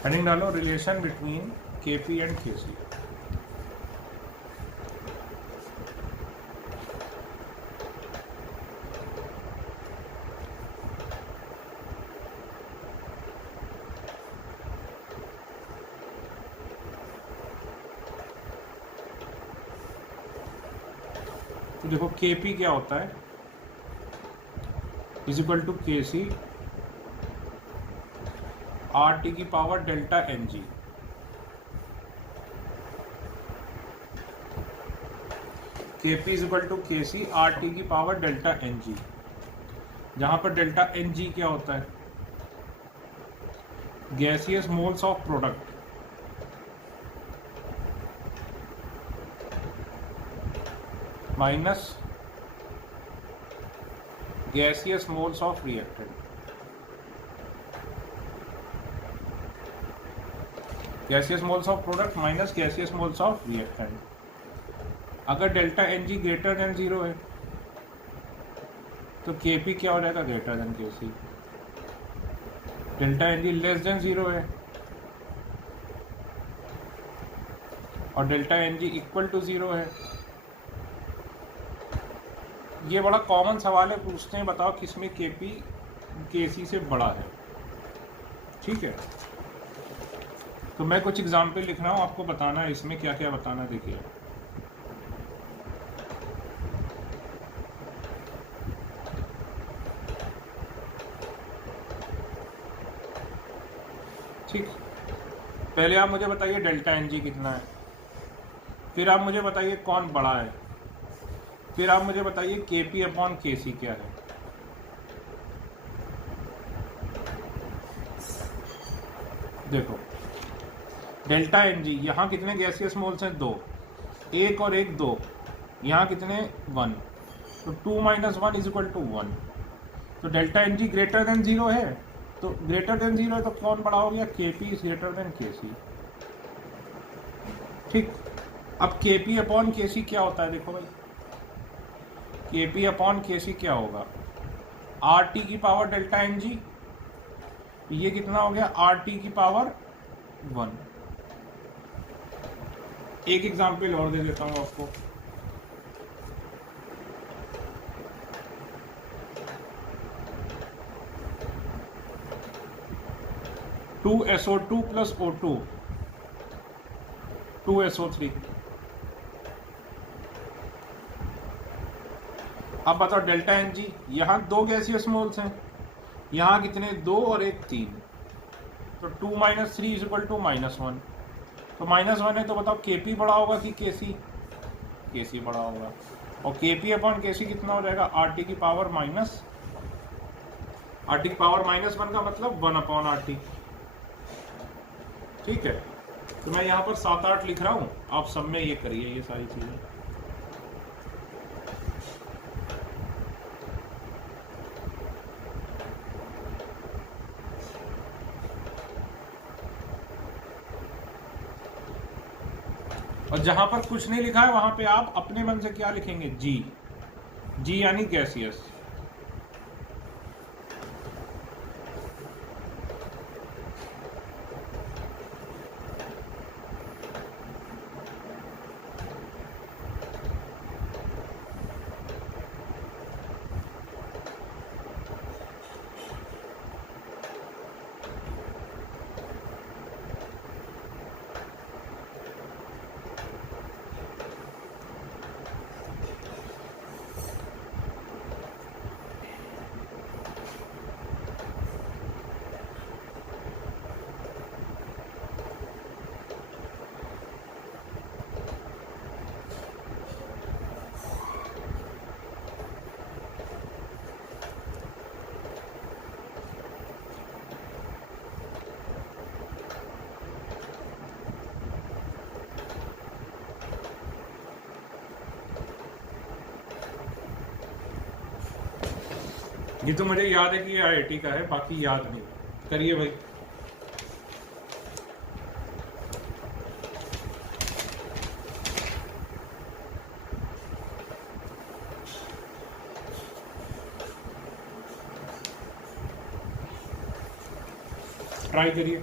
Heading डालो, relation between KP and KC. तो देखो केपी क्या होता है, is equal to KC R T की power delta N G. KP is equal to KC R T की पावर डेल्टा एन जी, जहां पर डेल्टा एन जी क्या होता है, gaseous moles of product minus gaseous moles of reactant. Gaseous moles of product minus gaseous moles of reactant. अगर delta N G greater than 0 है तो KP क्या हो जाएगा, greater than KC. Delta N G less than 0 है और delta N G equal to 0 है। ये बड़ा कॉमन सवाल है, पूछते हैं बताओ किसमें केपी केसी से बड़ा है। ठीक है, तो मैं कुछ एग्जाम्पल लिख रहा हूँ, आपको बताना है इसमें क्या क्या बताना। देखिए ठीक, पहले आप मुझे बताइए डेल्टा एन जी कितना है, फिर आप मुझे बताइए कौन बड़ा है, फिर आप मुझे बताइए केपी अपॉन केसी क्या है। देखो डेल्टा एन जी, यहाँ कितने गैसियस मोल्स हैं, 2, 1 और 1 2, यहाँ कितने 1, तो 2 माइनस 1 इज इक्वल टू 1। तो delta N G greater than 0 है, तो ग्रेटर देन 0 है तो कौन बड़ा हो गया, केपी इज ग्रेटर देन केसी। ठीक, अब केपी अपॉन केसी क्या होता है, देखो भाई केपी अपॉन केसी क्या होगा, आर टी की पावर डेल्टा एन जी, ये कितना हो गया आर टी की पावर 1। एक एग्जाम्पल और दे देता हूं आपको, (2SO2 + O2 2SO3). अब बताओ डेल्टा एन जी, यहाँ 2 गैसियस मोल्स हैं, यहाँ कितने 2 और 1 3, तो 2 माइनस 3 इज इक्वल टू -1। तो -1 है तो बताओ केपी बड़ा होगा कि केसी, केसी बड़ा होगा। और केपी अपॉन केसी कितना हो जाएगा, आर टी की पावर माइनस, आर टी की पावर -1 का मतलब 1/RT। ठीक है, तो मैं यहाँ पर 7-8 लिख रहा हूँ, आप सब में ये करिए ये सारी चीजें। और जहां पर कुछ नहीं लिखा है वहां पे आप अपने मन से क्या लिखेंगे, जी, जी यानी गैसियस। ये तो मुझे याद है कि ये IIT का है, बाकी याद नहीं। करिए भाई। ट्राई करिए।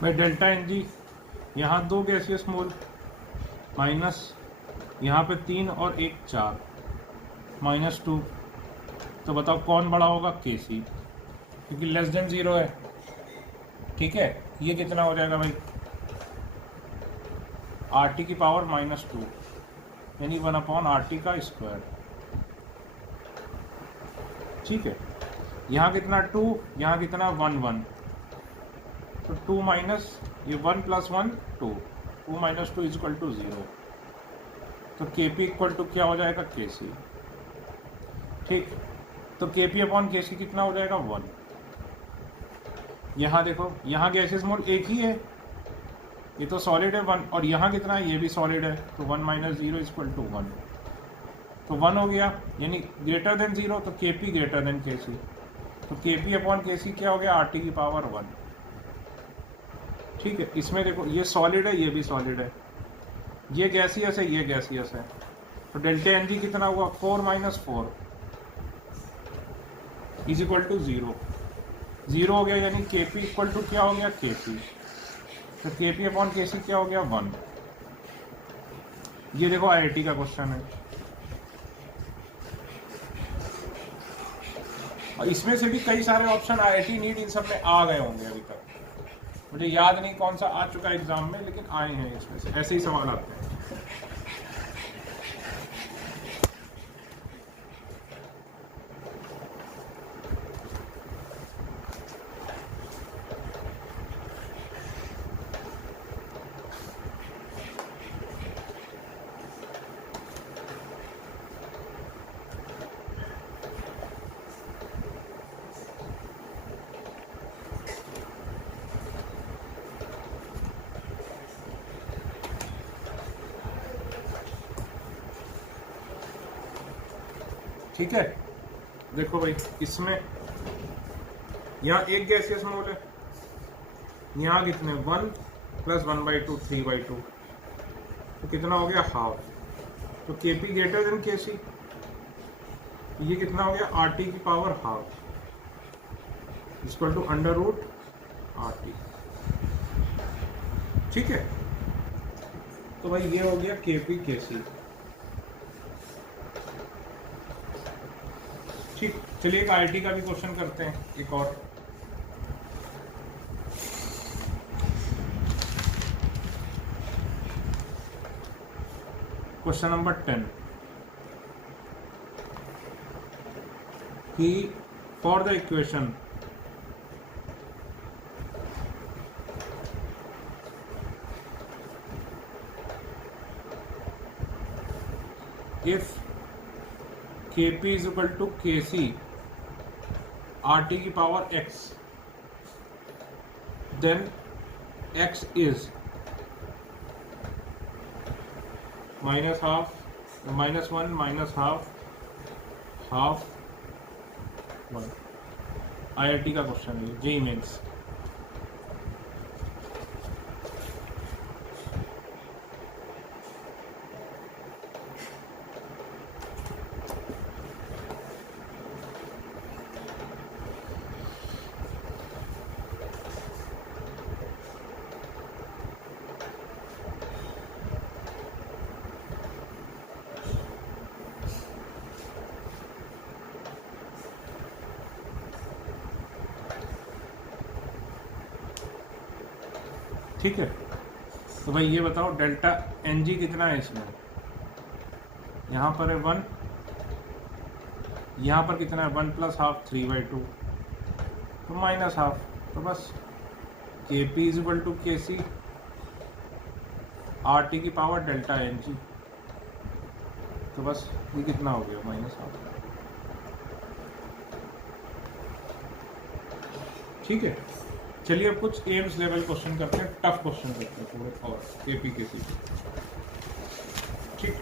भाई डेल्टा एन जी, यहाँ 2 गैसियस मोल माइनस, यहाँ पे 3 और 1 4 -2। तो बताओ कौन बड़ा होगा? केसी, क्योंकि लेस देन 0 है। ठीक है, ये कितना हो जाएगा भाई? RT की पावर -2 यानी 1/RT का स्क्वायर। ठीक है, यहाँ कितना 2, यहाँ कितना 1 1, तो 2 माइनस ये 1 + 1 2, 2 - 2 = 0। तो Kp इक्वल टू क्या हो जाएगा? Kc। ठीक, तो Kp/Kc कितना हो जाएगा? 1। यहाँ देखो, यहाँ गैसेस मोल एक ही है, ये तो सॉलिड है 1, और यहाँ कितना है? ये भी सॉलिड है, तो 1 - 0 = 1। तो 1 हो गया, यानी ग्रेटर देन 0, तो Kp ग्रेटर देन Kc। तो Kp/Kc क्या हो गया? RT की पावर 1। ठीक है, इसमें देखो ये सॉलिड है, ये भी सॉलिड है, ये गैसियस है, ये गैसियस है। तो डेल्टा एन जी कितना हुआ? 4 - 4 = 0। 0 हो गया, यानी Kp इक्वल टू क्या हो गया? Kc। तो Kp/Kc क्या हो गया? 1। ये देखो IIT का क्वेश्चन है, और इसमें से भी कई सारे ऑप्शन IIT नीट इन सब में आ गए होंगे अभी तक। मुझे याद नहीं कौन सा आ चुका है एग्जाम में, लेकिन आए हैं इसमें से, ऐसे ही सवाल आते हैं। ठीक है, देखो भाई, इसमें यहाँ एक गैसियस मोल है, यहाँ कितने? 1 + 1/2 3/2, तो कितना हो गया? हाफ। तो Kp ग्रेटर देन Kc, ये कितना हो गया? RT की पावर हाफ = √RT। ठीक है, तो भाई ये हो गया Kp Kc। ठीक, चलिए एक IIT का भी क्वेश्चन करते हैं, एक और। क्वेश्चन नंबर 10 कि for the equation if Kp = Kc RT की power x, then x is -1 -1 ½ 1। IIT का क्वेश्चन है, JEE मेंस। ठीक है, तो भाई ये बताओ डेल्टा एन जी कितना है इसमें, यहाँ पर है 1, यहाँ पर कितना है 1 + ½ 3/2, तो -½ तो बस के P is equal to K C R T की पावर डेल्टा एन जी, तो बस ये कितना हो गया -½ ठीक है। चलिए अब कुछ एम्स लेवल क्वेश्चन करते हैं, टफ क्वेश्चन करते हैं थोड़े और केपी के सी। ठीक,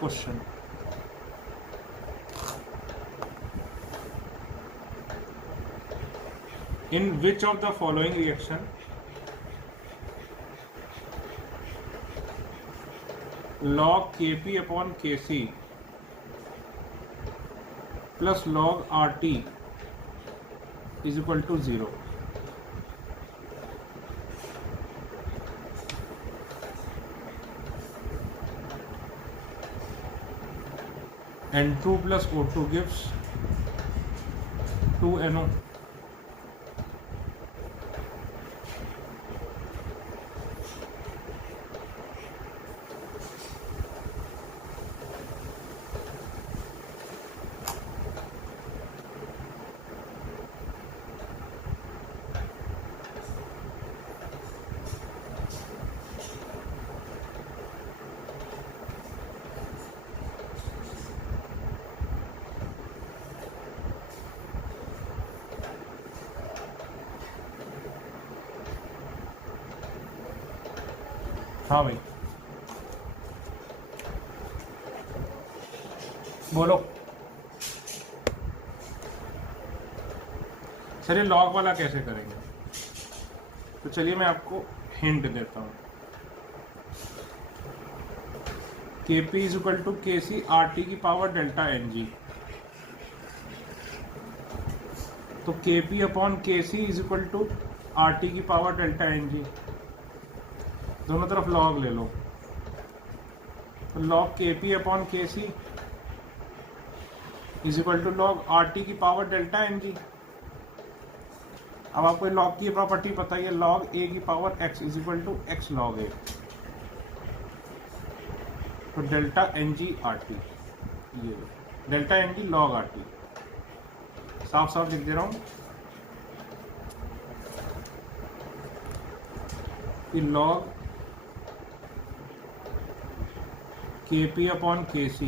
question in which of the following reaction log Kp upon Kc plus log Rt is equal to 0. N2 plus O2 gives 2NO. हाँ भाई बोलो सर, ये लॉग वाला कैसे करेंगे? तो चलिए मैं आपको हिंट देता हूँ। Kp is equal to K C R T की पावर डेल्टा एन जी, तो Kp upon K C is equal to R T की पावर डेल्टा एन जी, दोनों तरफ लॉग ले लो, तो log Kp upon K C is equal to log R T की power delta N G. अब आपको log की प्रॉपर्टी पता है, लॉग ए की power x is equal to x log A, तो delta N G R T, ये delta N G log R T, साफ साफ लिख दे रहा हूँ कि लॉग Kp अपॉन के सी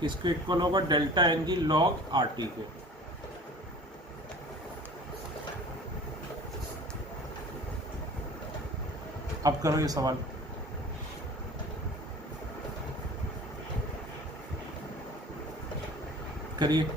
किसके इक्वल होगा, delta N G log R T के। अब करो ये सवाल, करिए।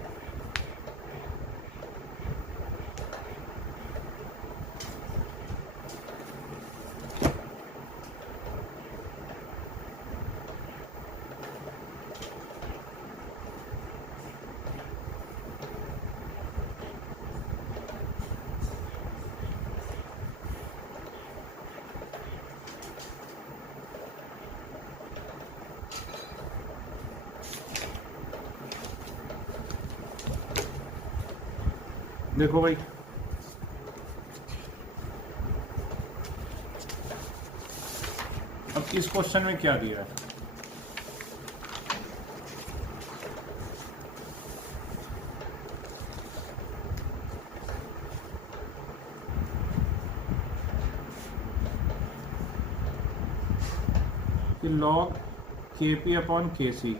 देखो भाई, अब इस क्वेश्चन में क्या दिया है, कि log Kp upon K C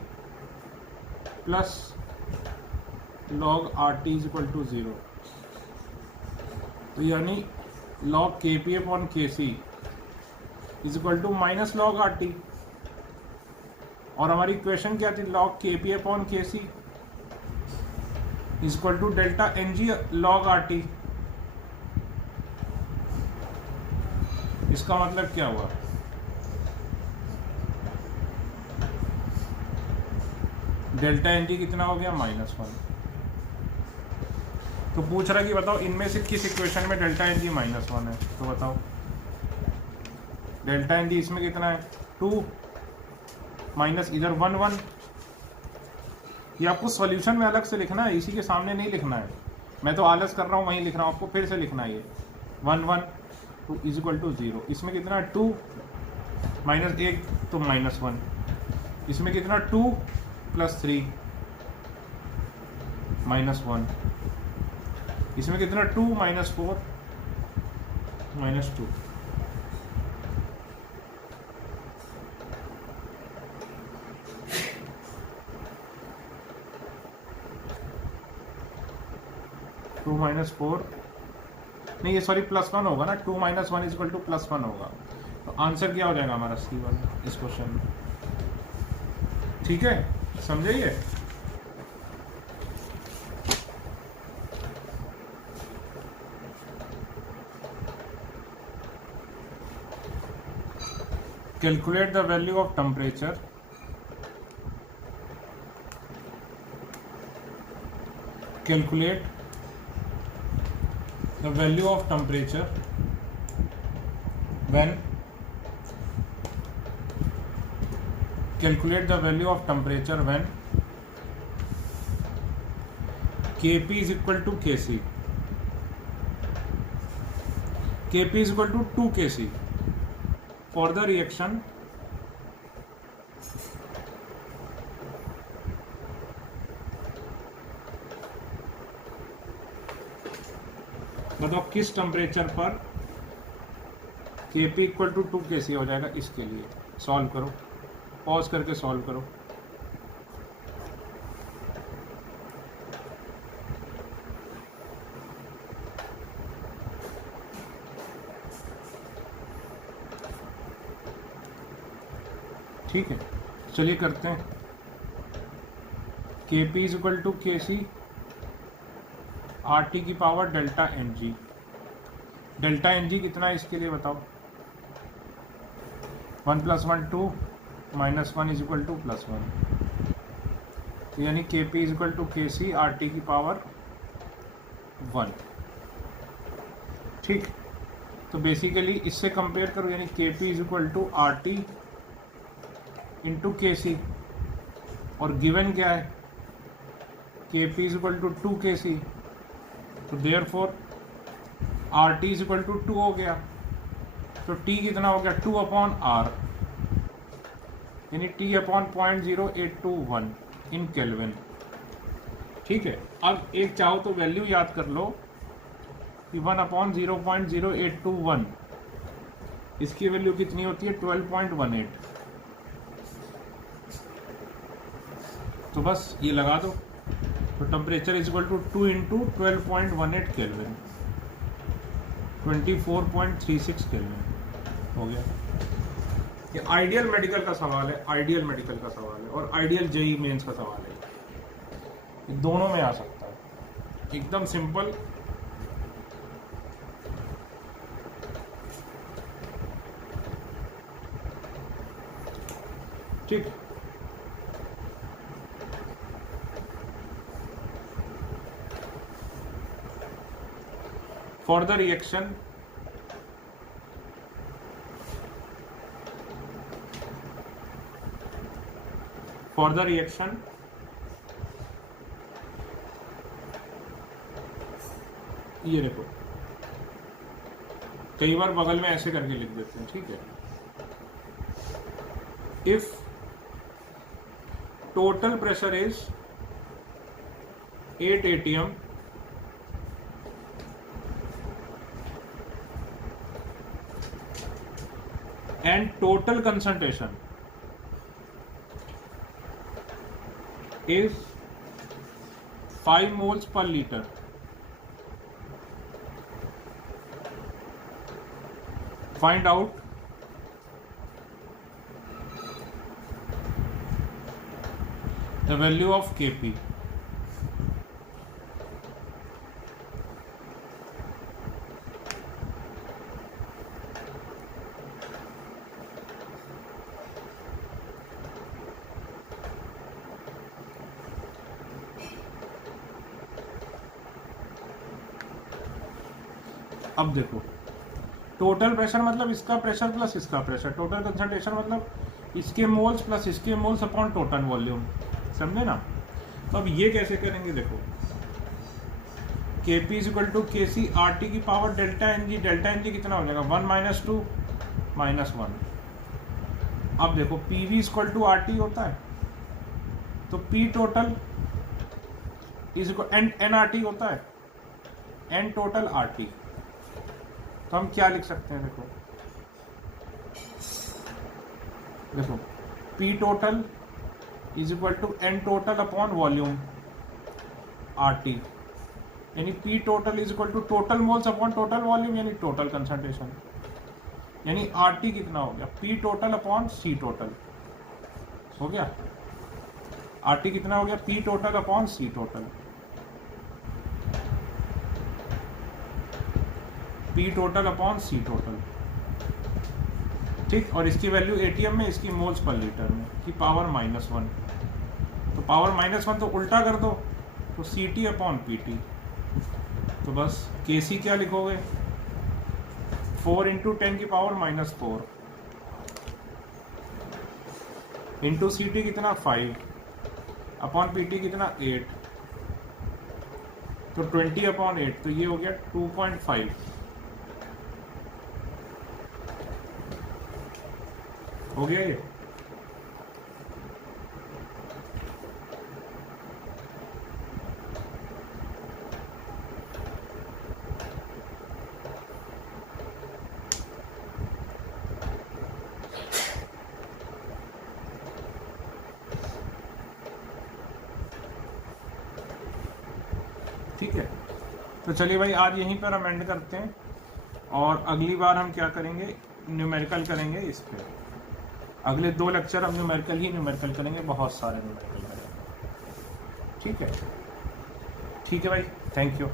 plus log Rt is equal to 0, तो यानी log Kp upon K C is equal to minus log Rt, और हमारी इक्वेशन क्या थी, log Kp upon K C is equal to delta N G log Rt। इसका मतलब क्या हुआ, डेल्टा एन जी कितना हो गया, -1। तो पूछ रहा है कि बताओ इनमें से किस इक्वेशन में डेल्टा एन जी -1 है, तो बताओ डेल्टा एन जी इसमें कितना है 2 माइनस इधर 1 1, ये आपको सॉल्यूशन में अलग से लिखना है, इसी के सामने नहीं लिखना है। मैं तो आलस कर रहा हूँ वहीं लिख रहा हूँ, आपको फिर से लिखना है ये 1 1 2 इज इक्वल टू 0। इसमें कितना 2 माइनस 1 तो -1, इसमें कितना 2 प्लस 3 -1, इसमें कितना 2 माइनस 4 -2। टू माइनस 4 नहीं, ये सॉरी +1 होगा ना, 2 - 1 इज इक्वल टू +1 होगा। तो आंसर क्या हो जाएगा हमारा C1 इस क्वेश्चन में। ठीक है, समझिए। Calculate the value of temperature calculate the value of temperature when Kp is equal to Kc. Kp is equal to 2 Kc. For the reaction मतलब किस टेम्परेचर पर Kp इक्वल टू 2 Kc हो जाएगा, इसके लिए सॉल्व करो, पॉज करके solve करो। ठीक है, चलिए करते हैं। Kp is equal to Kc RT की power delta Ng। Delta Ng कितना है इसके लिए बताओ। 1 + 1 2 -1 इज इक्वल टू +1, तो यानी Kp is equal to Kc RT की पावर 1। ठीक, तो बेसिकली इससे कंपेयर करो, यानी Kp is equal to RT into Kc, और गिवन क्या है, Kp is equal to 2 Kc, तो therefore RT is equal to 2 हो गया। तो T कितना हो गया 2/R, यानी T अपॉन 0.0821 इन केल्विन। ठीक है, अब एक चाहो तो वैल्यू याद कर लो कि 1/0.0821 इसकी वैल्यू कितनी होती है 12.18। तो बस ये लगा दो, तो temperature is equal to 2 × 12.18 kelvin, 24.36 kelvin हो गया। ये आइडियल मेडिकल का सवाल है, आइडियल मेडिकल का सवाल है, और आइडियल जेई मेंस का सवाल है। ये दोनों में आ सकता है, एकदम सिंपल। ठीक, for the reaction ये देखो, कई बार बगल में ऐसे करके लिख देते हैं। ठीक है, if total pressure is 8 atm and total concentration is 5 moles per liter, find out the value of Kp। अब देखो, टोटल प्रेशर मतलब इसका प्रेशर प्लस इसका प्रेशर, टोटल कंसंट्रेशन मतलब इसके मोल्स प्लस इसके मोल्स अपॉन टोटल वॉल्यूम, समझे ना। तो अब ये कैसे करेंगे, देखो Kp is equal to K C R T की power delta N G. Delta N G कितना हो जाएगा 1 माइनस 2 माइनस 1। अब देखो P V equal to R T होता है, तो P total is equal N R T होता है, एन टोटल आर टी। तो हम क्या लिख सकते हैं, देखो P total is equal to N total upon volume R T, यानी P total is equal to total moles upon total volume, यानी टोटल कंसंट्रेशन। यानी आर टी कितना हो गया, P total upon C total हो गया। आर टी कितना हो गया, P total upon C total, P total upon C total, ठीक। और इसकी वैल्यू एटीएम में, इसकी मोल्स पर लीटर में, की पावर -1। तो पावर -1 तो उल्टा कर दो, तो C T upon P T. तो बस के सी क्या लिखोगे, 4 इंटू 10 की पावर -4 इंटू सी टी कितना 5 अपॉन पी टी कितना 8, तो 20 अपॉन 8, तो ये हो गया 2.5 हो गया ये। ठीक है, तो चलिए भाई आज यहीं पर हम एंड करते हैं, और अगली बार हम क्या करेंगे, न्यूमेरिकल करेंगे इस पे। अगले 2 लेक्चर हम न्यूमेरिकल करेंगे, बहुत सारे न्यूमेरिकल करेंगे। ठीक है भाई, थैंक यू।